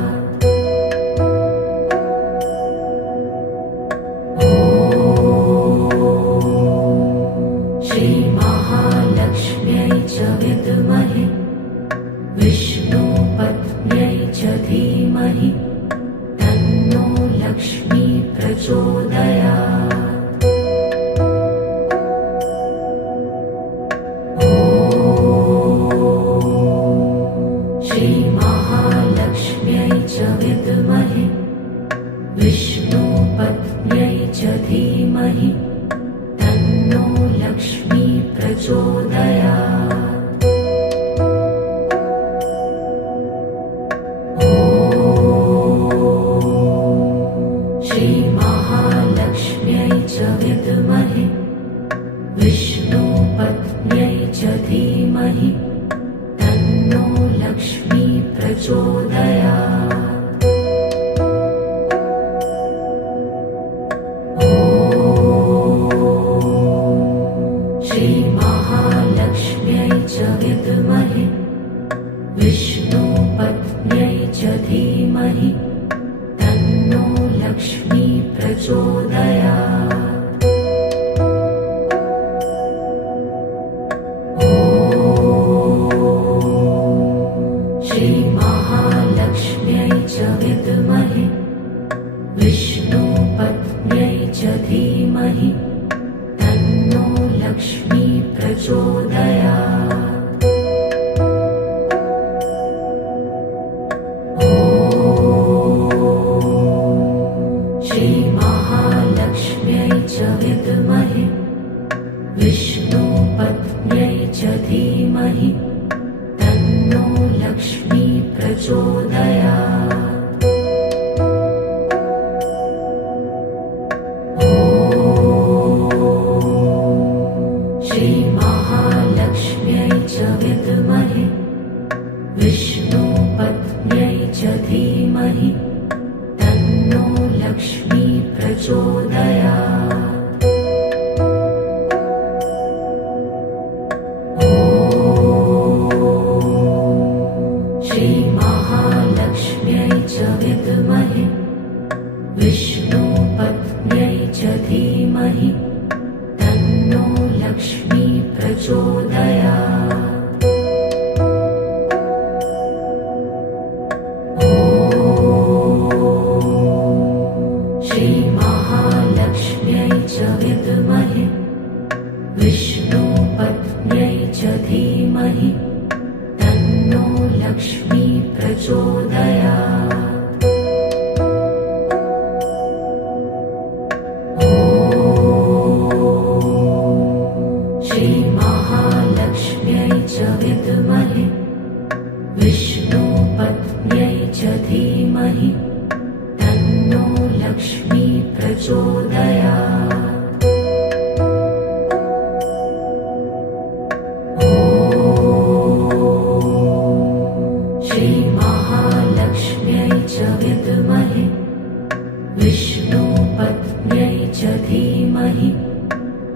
ॐ श्रीमहालक्ष्म्यै च विद्महे विष्णुपत्न्यै च धीमहि तन्नो लक्ष्मी प्रचोदयात्। ॐ श्रीमहालक्ष्म्यै च विद्महे विष्णुपत्न्यै च धीमहि तन्नो लक्ष्मी प्रचोदयात्। ॐ श्रीमहालक्ष्म्यै च विद्महे विष्णुपत्न्यै च धीमहि तन्नो लक्ष्मी प्रचोदयात्। ॐ श्रीमहालक्ष्म्यै च विद्महे विष्णुपत्न्यै च धीमहि तन्नो लक्ष्मी प्रचोदयात्। ॐ श्रीमहालक्ष्म्यै च विद्महे विष्णुपत्न्यै च धीमहि तन्नो लक्ष्मी प्रचोदयात्। ॐ श्रीमहालक्ष्म्यै च विद्महे विष्णुपत्न्यै च धीमहि तन्नो लक्ष्मी प्रचोदयात्। श्रीमहालक्ष्म्यै च विद्महे विष्णुपत्न्यै च धीमहि तन्नो लक्ष्मी प्रचोदयात्। ॐ श्रीमहालक्ष्म्यै च विद्महे विष्णुपत्न्यै च धीमहि तन्नो लक्ष्मी प्रचोदयात्। ॐ श्रीमहालक्ष्म्यै च विद्महे विष्णुपत्न्यै च धीमहि तन्नो लक्ष्मी प्रचोदयात्। ॐ श्रीमहालक्ष्म्यै च विद्महे विष्णुपत्न्यै च धीमहि तन्नो लक्ष्मी प्रचोदयात्। ॐ श्रीमहालक्ष्म्यै च विद्महे विष्णुपत्न्यै च धीमहि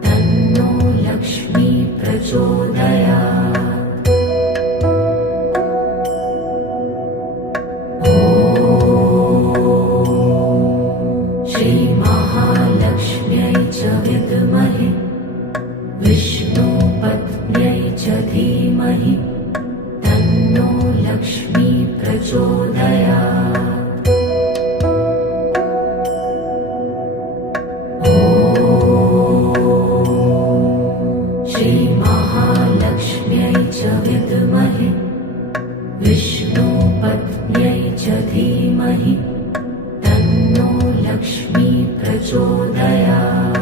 तन्नो लक्ष्मी प्रचोदयात्। ॐ श्रीमहालक्ष्म्यै च विद्महे विष्णुपत्न्यै च धीमहि तन्नो लक्ष्मी प्रचोदयात्। ॐ श्रीमहालक्ष्म्यै च विद्महे विष्णुपत्न्यै च धीमहि तन्नो लक्ष्मी प्रचोदयात्।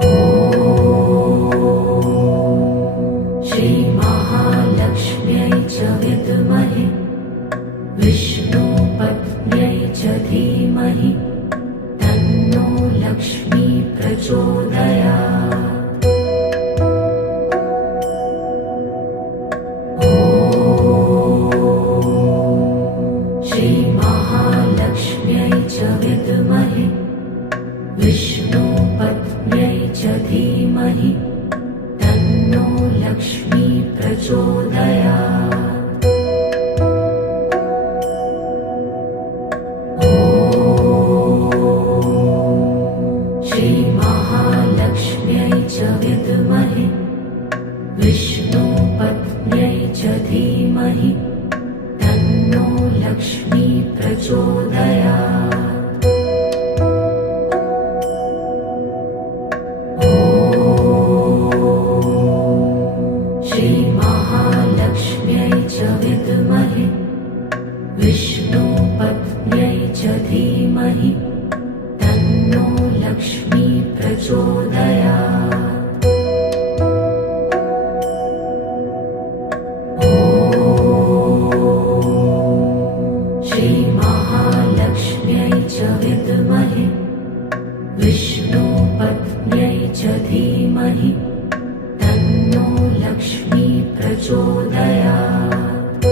ॐ श्रीमहालक्ष्म्यै च विद्महे विष्णुपत्न्यै च धीमहि तन्नो लक्ष्मी प्रचोदयात्। ॐ श्रीमहालक्ष्म्यै च विद्महे विष्णुपत्न्यै च धीमहि तन्नो लक्ष्मी प्रचोदयात्। ॐ श्रीमहालक्ष्म्यै च विद्महे विष्णुपत्न्यै च धीमहि तन्नो लक्ष्मी प्रचोदयात्। ॐ श्रीमहालक्ष्म्यै च विद्महे विष्णुपत्न्यै च धीमहि तन्नो लक्ष्मी प्रचोदयात्। ॐ श्रीमहालक्ष्म्यै च विद्महे विष्णुपत्न्यै च धीमहि तन्नो लक्ष्मी प्रचोदयात्।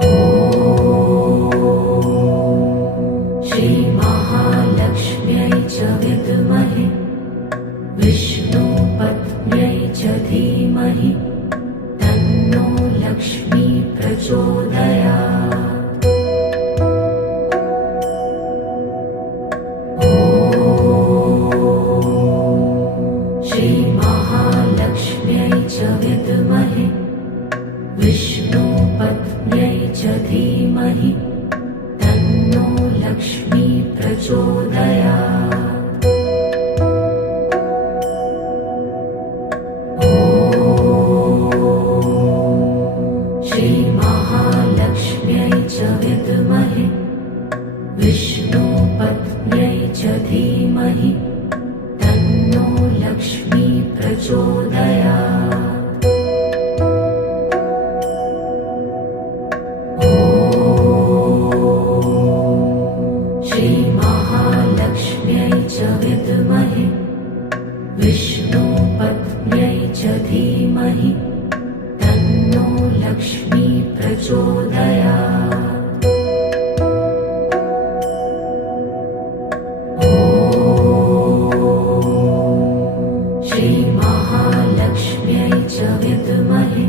ॐ श्रीमहालक्ष्म्यै च विद्महे विष्णुपत्न्यै च धीमहि तन्नो लक्ष्मी प्रचोदयात्। ॐ श्रीमहालक्ष्म्यै च विद्महे विष्णुपत्न्यै विष्णुपत्न्यै च धीमहि तन्नो लक्ष्मी प्रचोदयात्। ॐ श्रीमहालक्ष्म्यै च विद्महे विष्णुपत्न्यै च धीमहि तन्नो लक्ष्मी प्रचोदयात्। ॐ श्रीमहालक्ष्म्यै च विद्महे विष्णुपत्न्यै च धीमहि तन्नो लक्ष्मी प्रचोदयात्। ॐ श्रीमहालक्ष्म्यै च विद्महे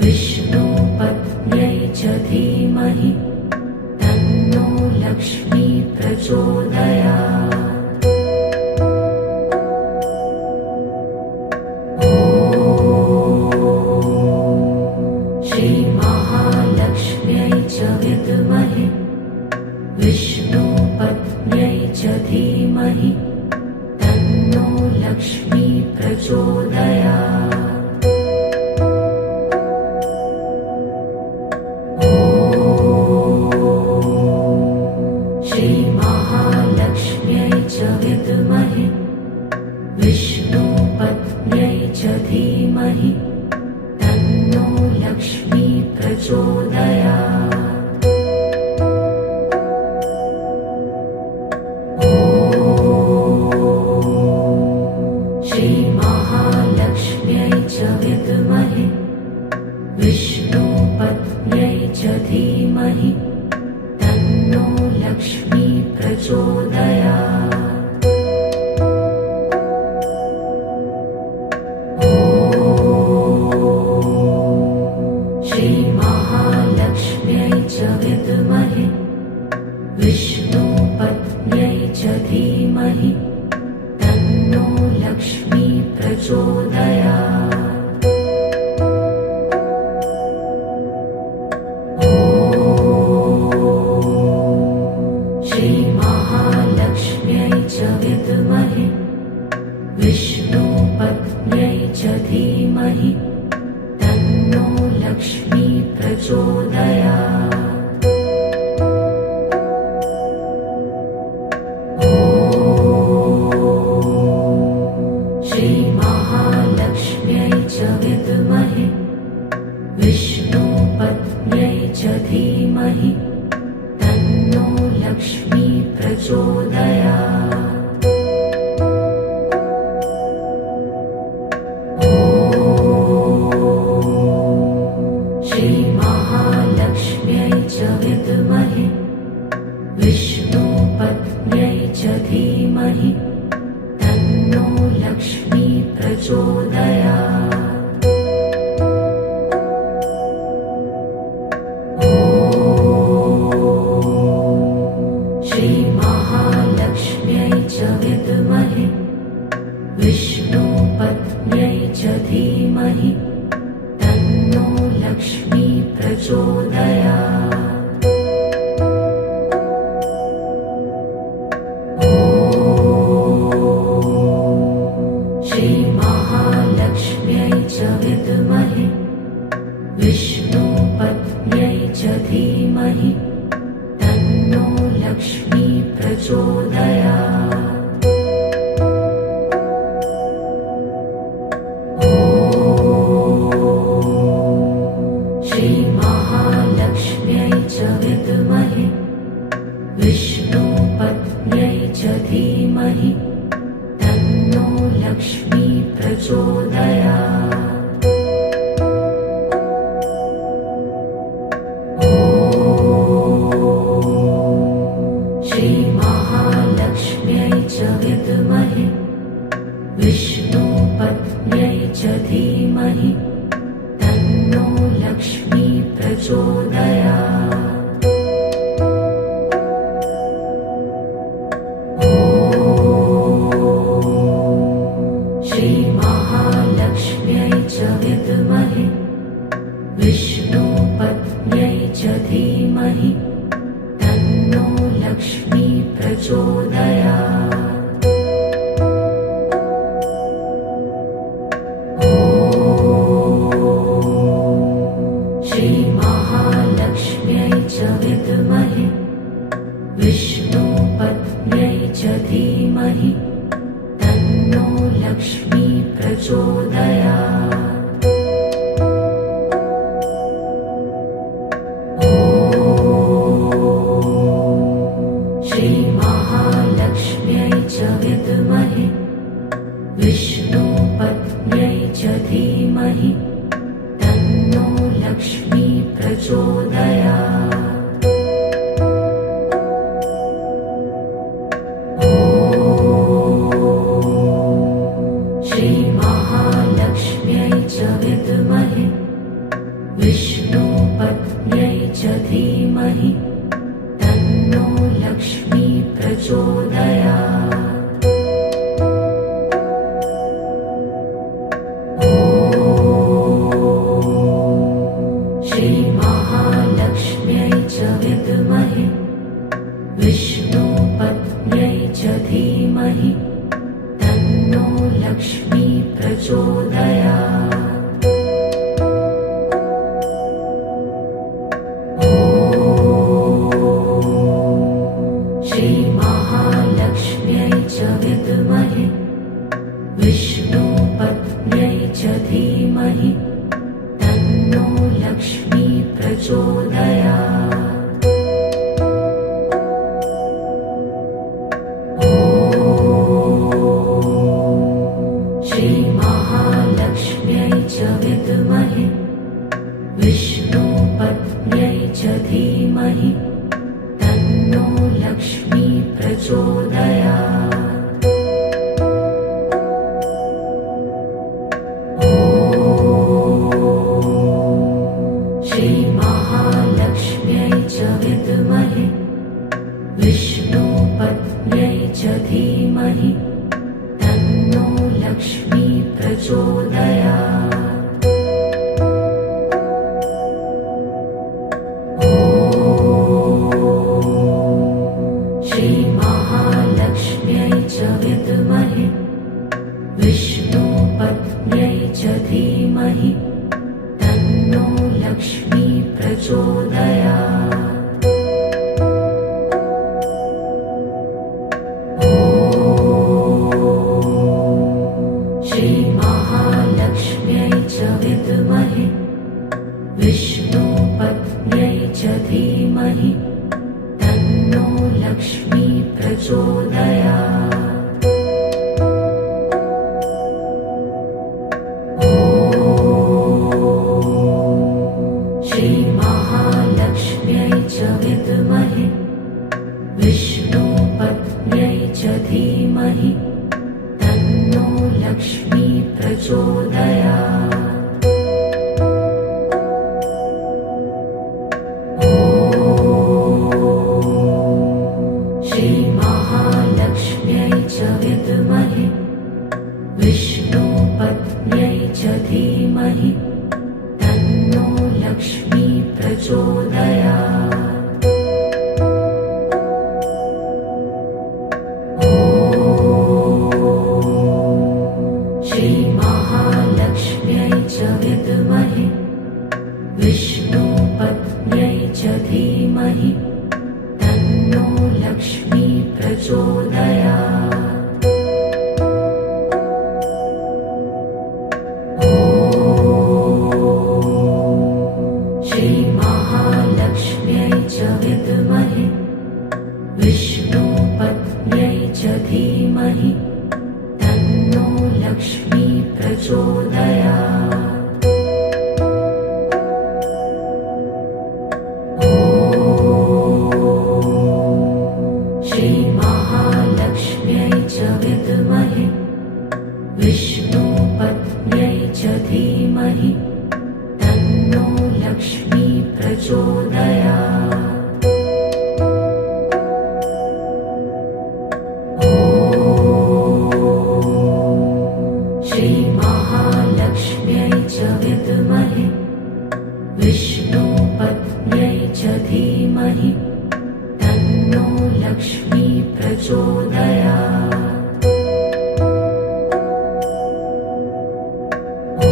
विष्णुपत्न्यै च धीमहि तन्नो लक्ष्मी प्रचोदयात्। ॐ श्रीमहालक्ष्म्यै च विद्महे विष्णुपत्न्यै च धीमहि तन्नो लक्ष्मी प्रचोदयात्। ॐ श्रीमहालक्ष्म्यै च विद्महे विष्णुपत्न्यै च धीमहि तन्नो लक्ष्मी प्रचोदयात्। ॐ श्रीमहालक्ष्म्यै च विद्महे विष्णुपत्न्यै च धीमहि तन्नो लक्ष्मी प्रचोदयात्। ॐ श्रीमहालक्ष्म्यै च विद्महे विष्णुपत्न्यै च धीमहि तन्नो लक्ष्मी प्रचोदयात्। ॐ श्रीमहालक्ष्म्यै च विद्महे विष्णुपत्न्यै च धीमहि तन्नो लक्ष्मी प्रचोदयात्। ॐ श्रीमहालक्ष्म्यै च विद्महे विष्णुपत्न्यै च धीमहि तन्नो लक्ष्मी प्रचोदयात्। ॐ श्रीमहालक्ष्म्यै च विद्महे विष्णुपत्न्यै च धीमहि तन्नो लक्ष्मी प्रचोदयात्। ॐ श्रीमहालक्ष्म्यै च विद्महे विष्णुपत्न्यै च धीमहि तन्नो लक्ष्मी प्रचोदयात्। ॐ श्रीमहालक्ष्म्यै च विद्महे विष्णुपत्न्यै च धीमहि तन्नो लक्ष्मी प्रचोदयात्। ॐ श्रीमहालक्ष्म्यै च विद्महे विष्णुपत्न्यै च धीमहि तन्नो लक्ष्मी प्रचोदयात्। ॐ श्रीमहालक्ष्म्यै च विद्महे विष्णुपत्न्यै च धीमहि तन्नो लक्ष्मी प्रचोदयात्। ॐ श्रीमहालक्ष्म्यै च विद्महे विष्णुपत्न्यै च धीमहि तन्नो लक्ष्मी प्रचोदयात्। ॐ श्रीमहालक्ष्म्यै च विद्महे विष्णुपत्न्यै च धीमहि तन्नो लक्ष्मी प्रचोदयात्। ॐ श्रीमहालक्ष्म्यै च विद्महे विष्णुपत्न्यै च धीमहि तन्नो लक्ष्मी प्रचोदयात्। ॐ श्रीमहालक्ष्म्यै च विद्महे विष्णुपत्न्यै च धीमहि तन्नो लक्ष्मी प्रचोदयात्। ॐ श्रीमहालक्ष्म्यै च विद्महे विष्णुपत्न्यै च धीमहि तन्नो लक्ष्मी प्रचोदयात्। ॐ श्रीमहालक्ष्म्यै च विद्महे विष्णुपत्न्यै च धीमहि तन्नो लक्ष्मी प्रचोदयात्। ॐ श्रीमहालक्ष्म्यै च विद्महे विष्णुपत्न्यै च धीमहि तन्नो लक्ष्मी प्रचोदयात्। ॐ श्रीमहालक्ष्म्यै च विद्महे विष्णुपत्न्यै च धीमहि तन्नो लक्ष्मी प्रचोदयात्। ॐ श्रीमहालक्ष्म्यै च विद्महे विष्णुपत्न्यै च धीमहि तन्नो लक्ष्मी प्रचोदयात्। ॐ श्रीमहालक्ष्म्यै च विद्महे विष्णुपत्न्यै च धीमहि तन्नो लक्ष्मी प्रचोदयात्। ॐ श्रीमहालक्ष्म्यै च विद्महे विष्णुपत्न्यै च धीमहि तन्नो लक्ष्मी प्रचोदयात्। ॐ श्रीमहालक्ष्म्यै च विद्महे विष्णुपत्न्यै च धीमहि तन्नो लक्ष्मी प्रचोदयात्। ॐ श्रीमहालक्ष्म्यै च विद्महे विष्णुपत्न्यै च धीमहि तन्नो लक्ष्मी प्रचोदयात्। ॐ श्रीमहालक्ष्म्यै च विद्महे विष्णुपत्न्यै च धीमहि तन्नो लक्ष्मी प्रचोदयात्। ॐ श्रीमहालक्ष्म्यै च विद्महे विष्णुपत्न्यै च धीमहि तन्नो लक्ष्मी प्रचोदयात्। ॐ श्रीमहालक्ष्म्यै च विद्महे विष्णुपत्न्यै च धीमहि तन्नो लक्ष्मी प्रचोदयात्। ॐ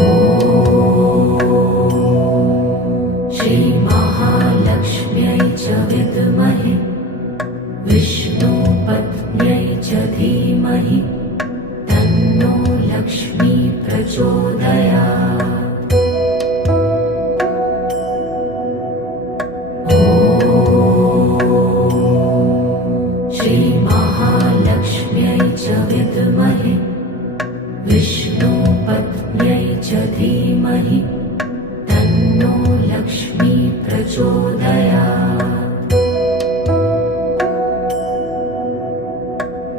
श्रीमहालक्ष्म्यै च विद्महे विष्णुपत्न्यै च धीमहि तन्नो लक्ष्मी प्रचोदयात्। ॐ श्रीमहालक्ष्म्यै च विद्महे विष्णुपत्न्यै च धीमहि तन्नो लक्ष्मी प्रचोदयात्।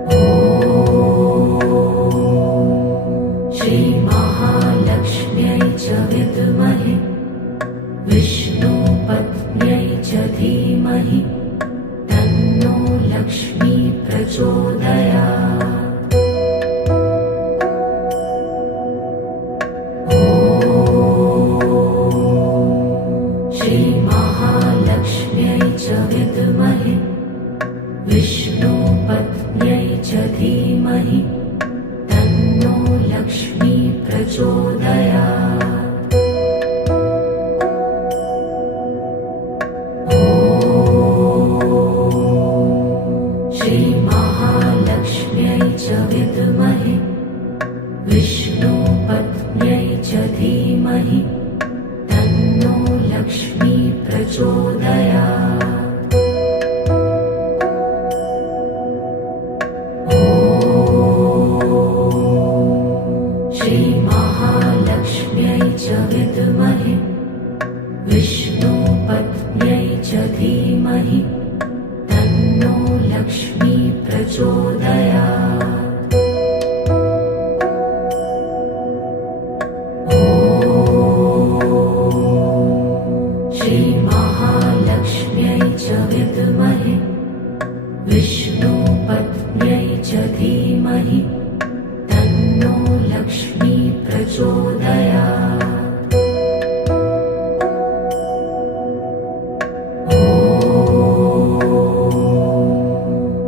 ॐ श्रीमहालक्ष्म्यै च विद्महे विष्णुपत्न्यै च धीमहि तन्नो लक्ष्मी प्रचोदयात्। ॐ श्रीमहालक्ष्म्यै च विद्महे विष्णुपत्न्यै च धीमहि तन्नो लक्ष्मी प्रचोदयात्। ॐ श्रीमहालक्ष्म्यै च विद्महे विष्णुपत्न्यै च धीमहि तन्नो लक्ष्मी प्रचोदयात्। ॐ श्रीमहालक्ष्म्यै च विद्महे विष्णुपत्न्यै च धीमहि तन्नो लक्ष्मी प्रचोदयात्। ॐ श्रीमहालक्ष्म्यै च विद्महे विष्णुपत्न्यै च धीमहि तन्नो लक्ष्मी प्रचोदयात्। ॐ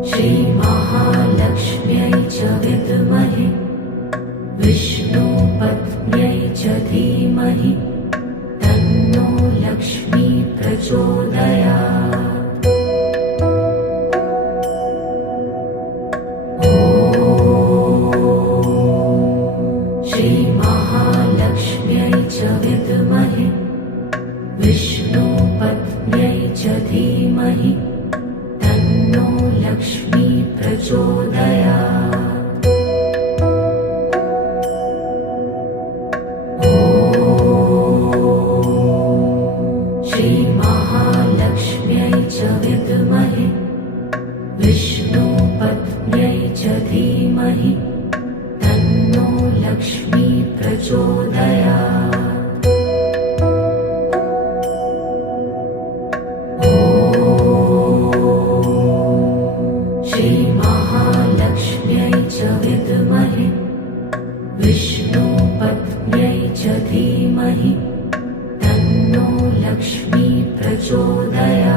श्रीमहालक्ष्म्यै च विद्महे विष्णुपत्न्यै च धीमहि तन्नो लक्ष्मी प्रचोदयात्। ॐ श्रीमहालक्ष्म्यै च विद्महे विष्णुपत्न्यै च धीमहि तन्नो लक्ष्मी प्रचोदयात्। ॐ श्रीमहालक्ष्म्यै च विद्महे विष्णुपत्न्यै च धीमहि तन्नो लक्ष्मी प्रचोदयात्। ॐ श्रीमहालक्ष्म्यै च विद्महे विष्णुपत्न्यै च धीमहि तन्नो लक्ष्मी प्रचोदयात्।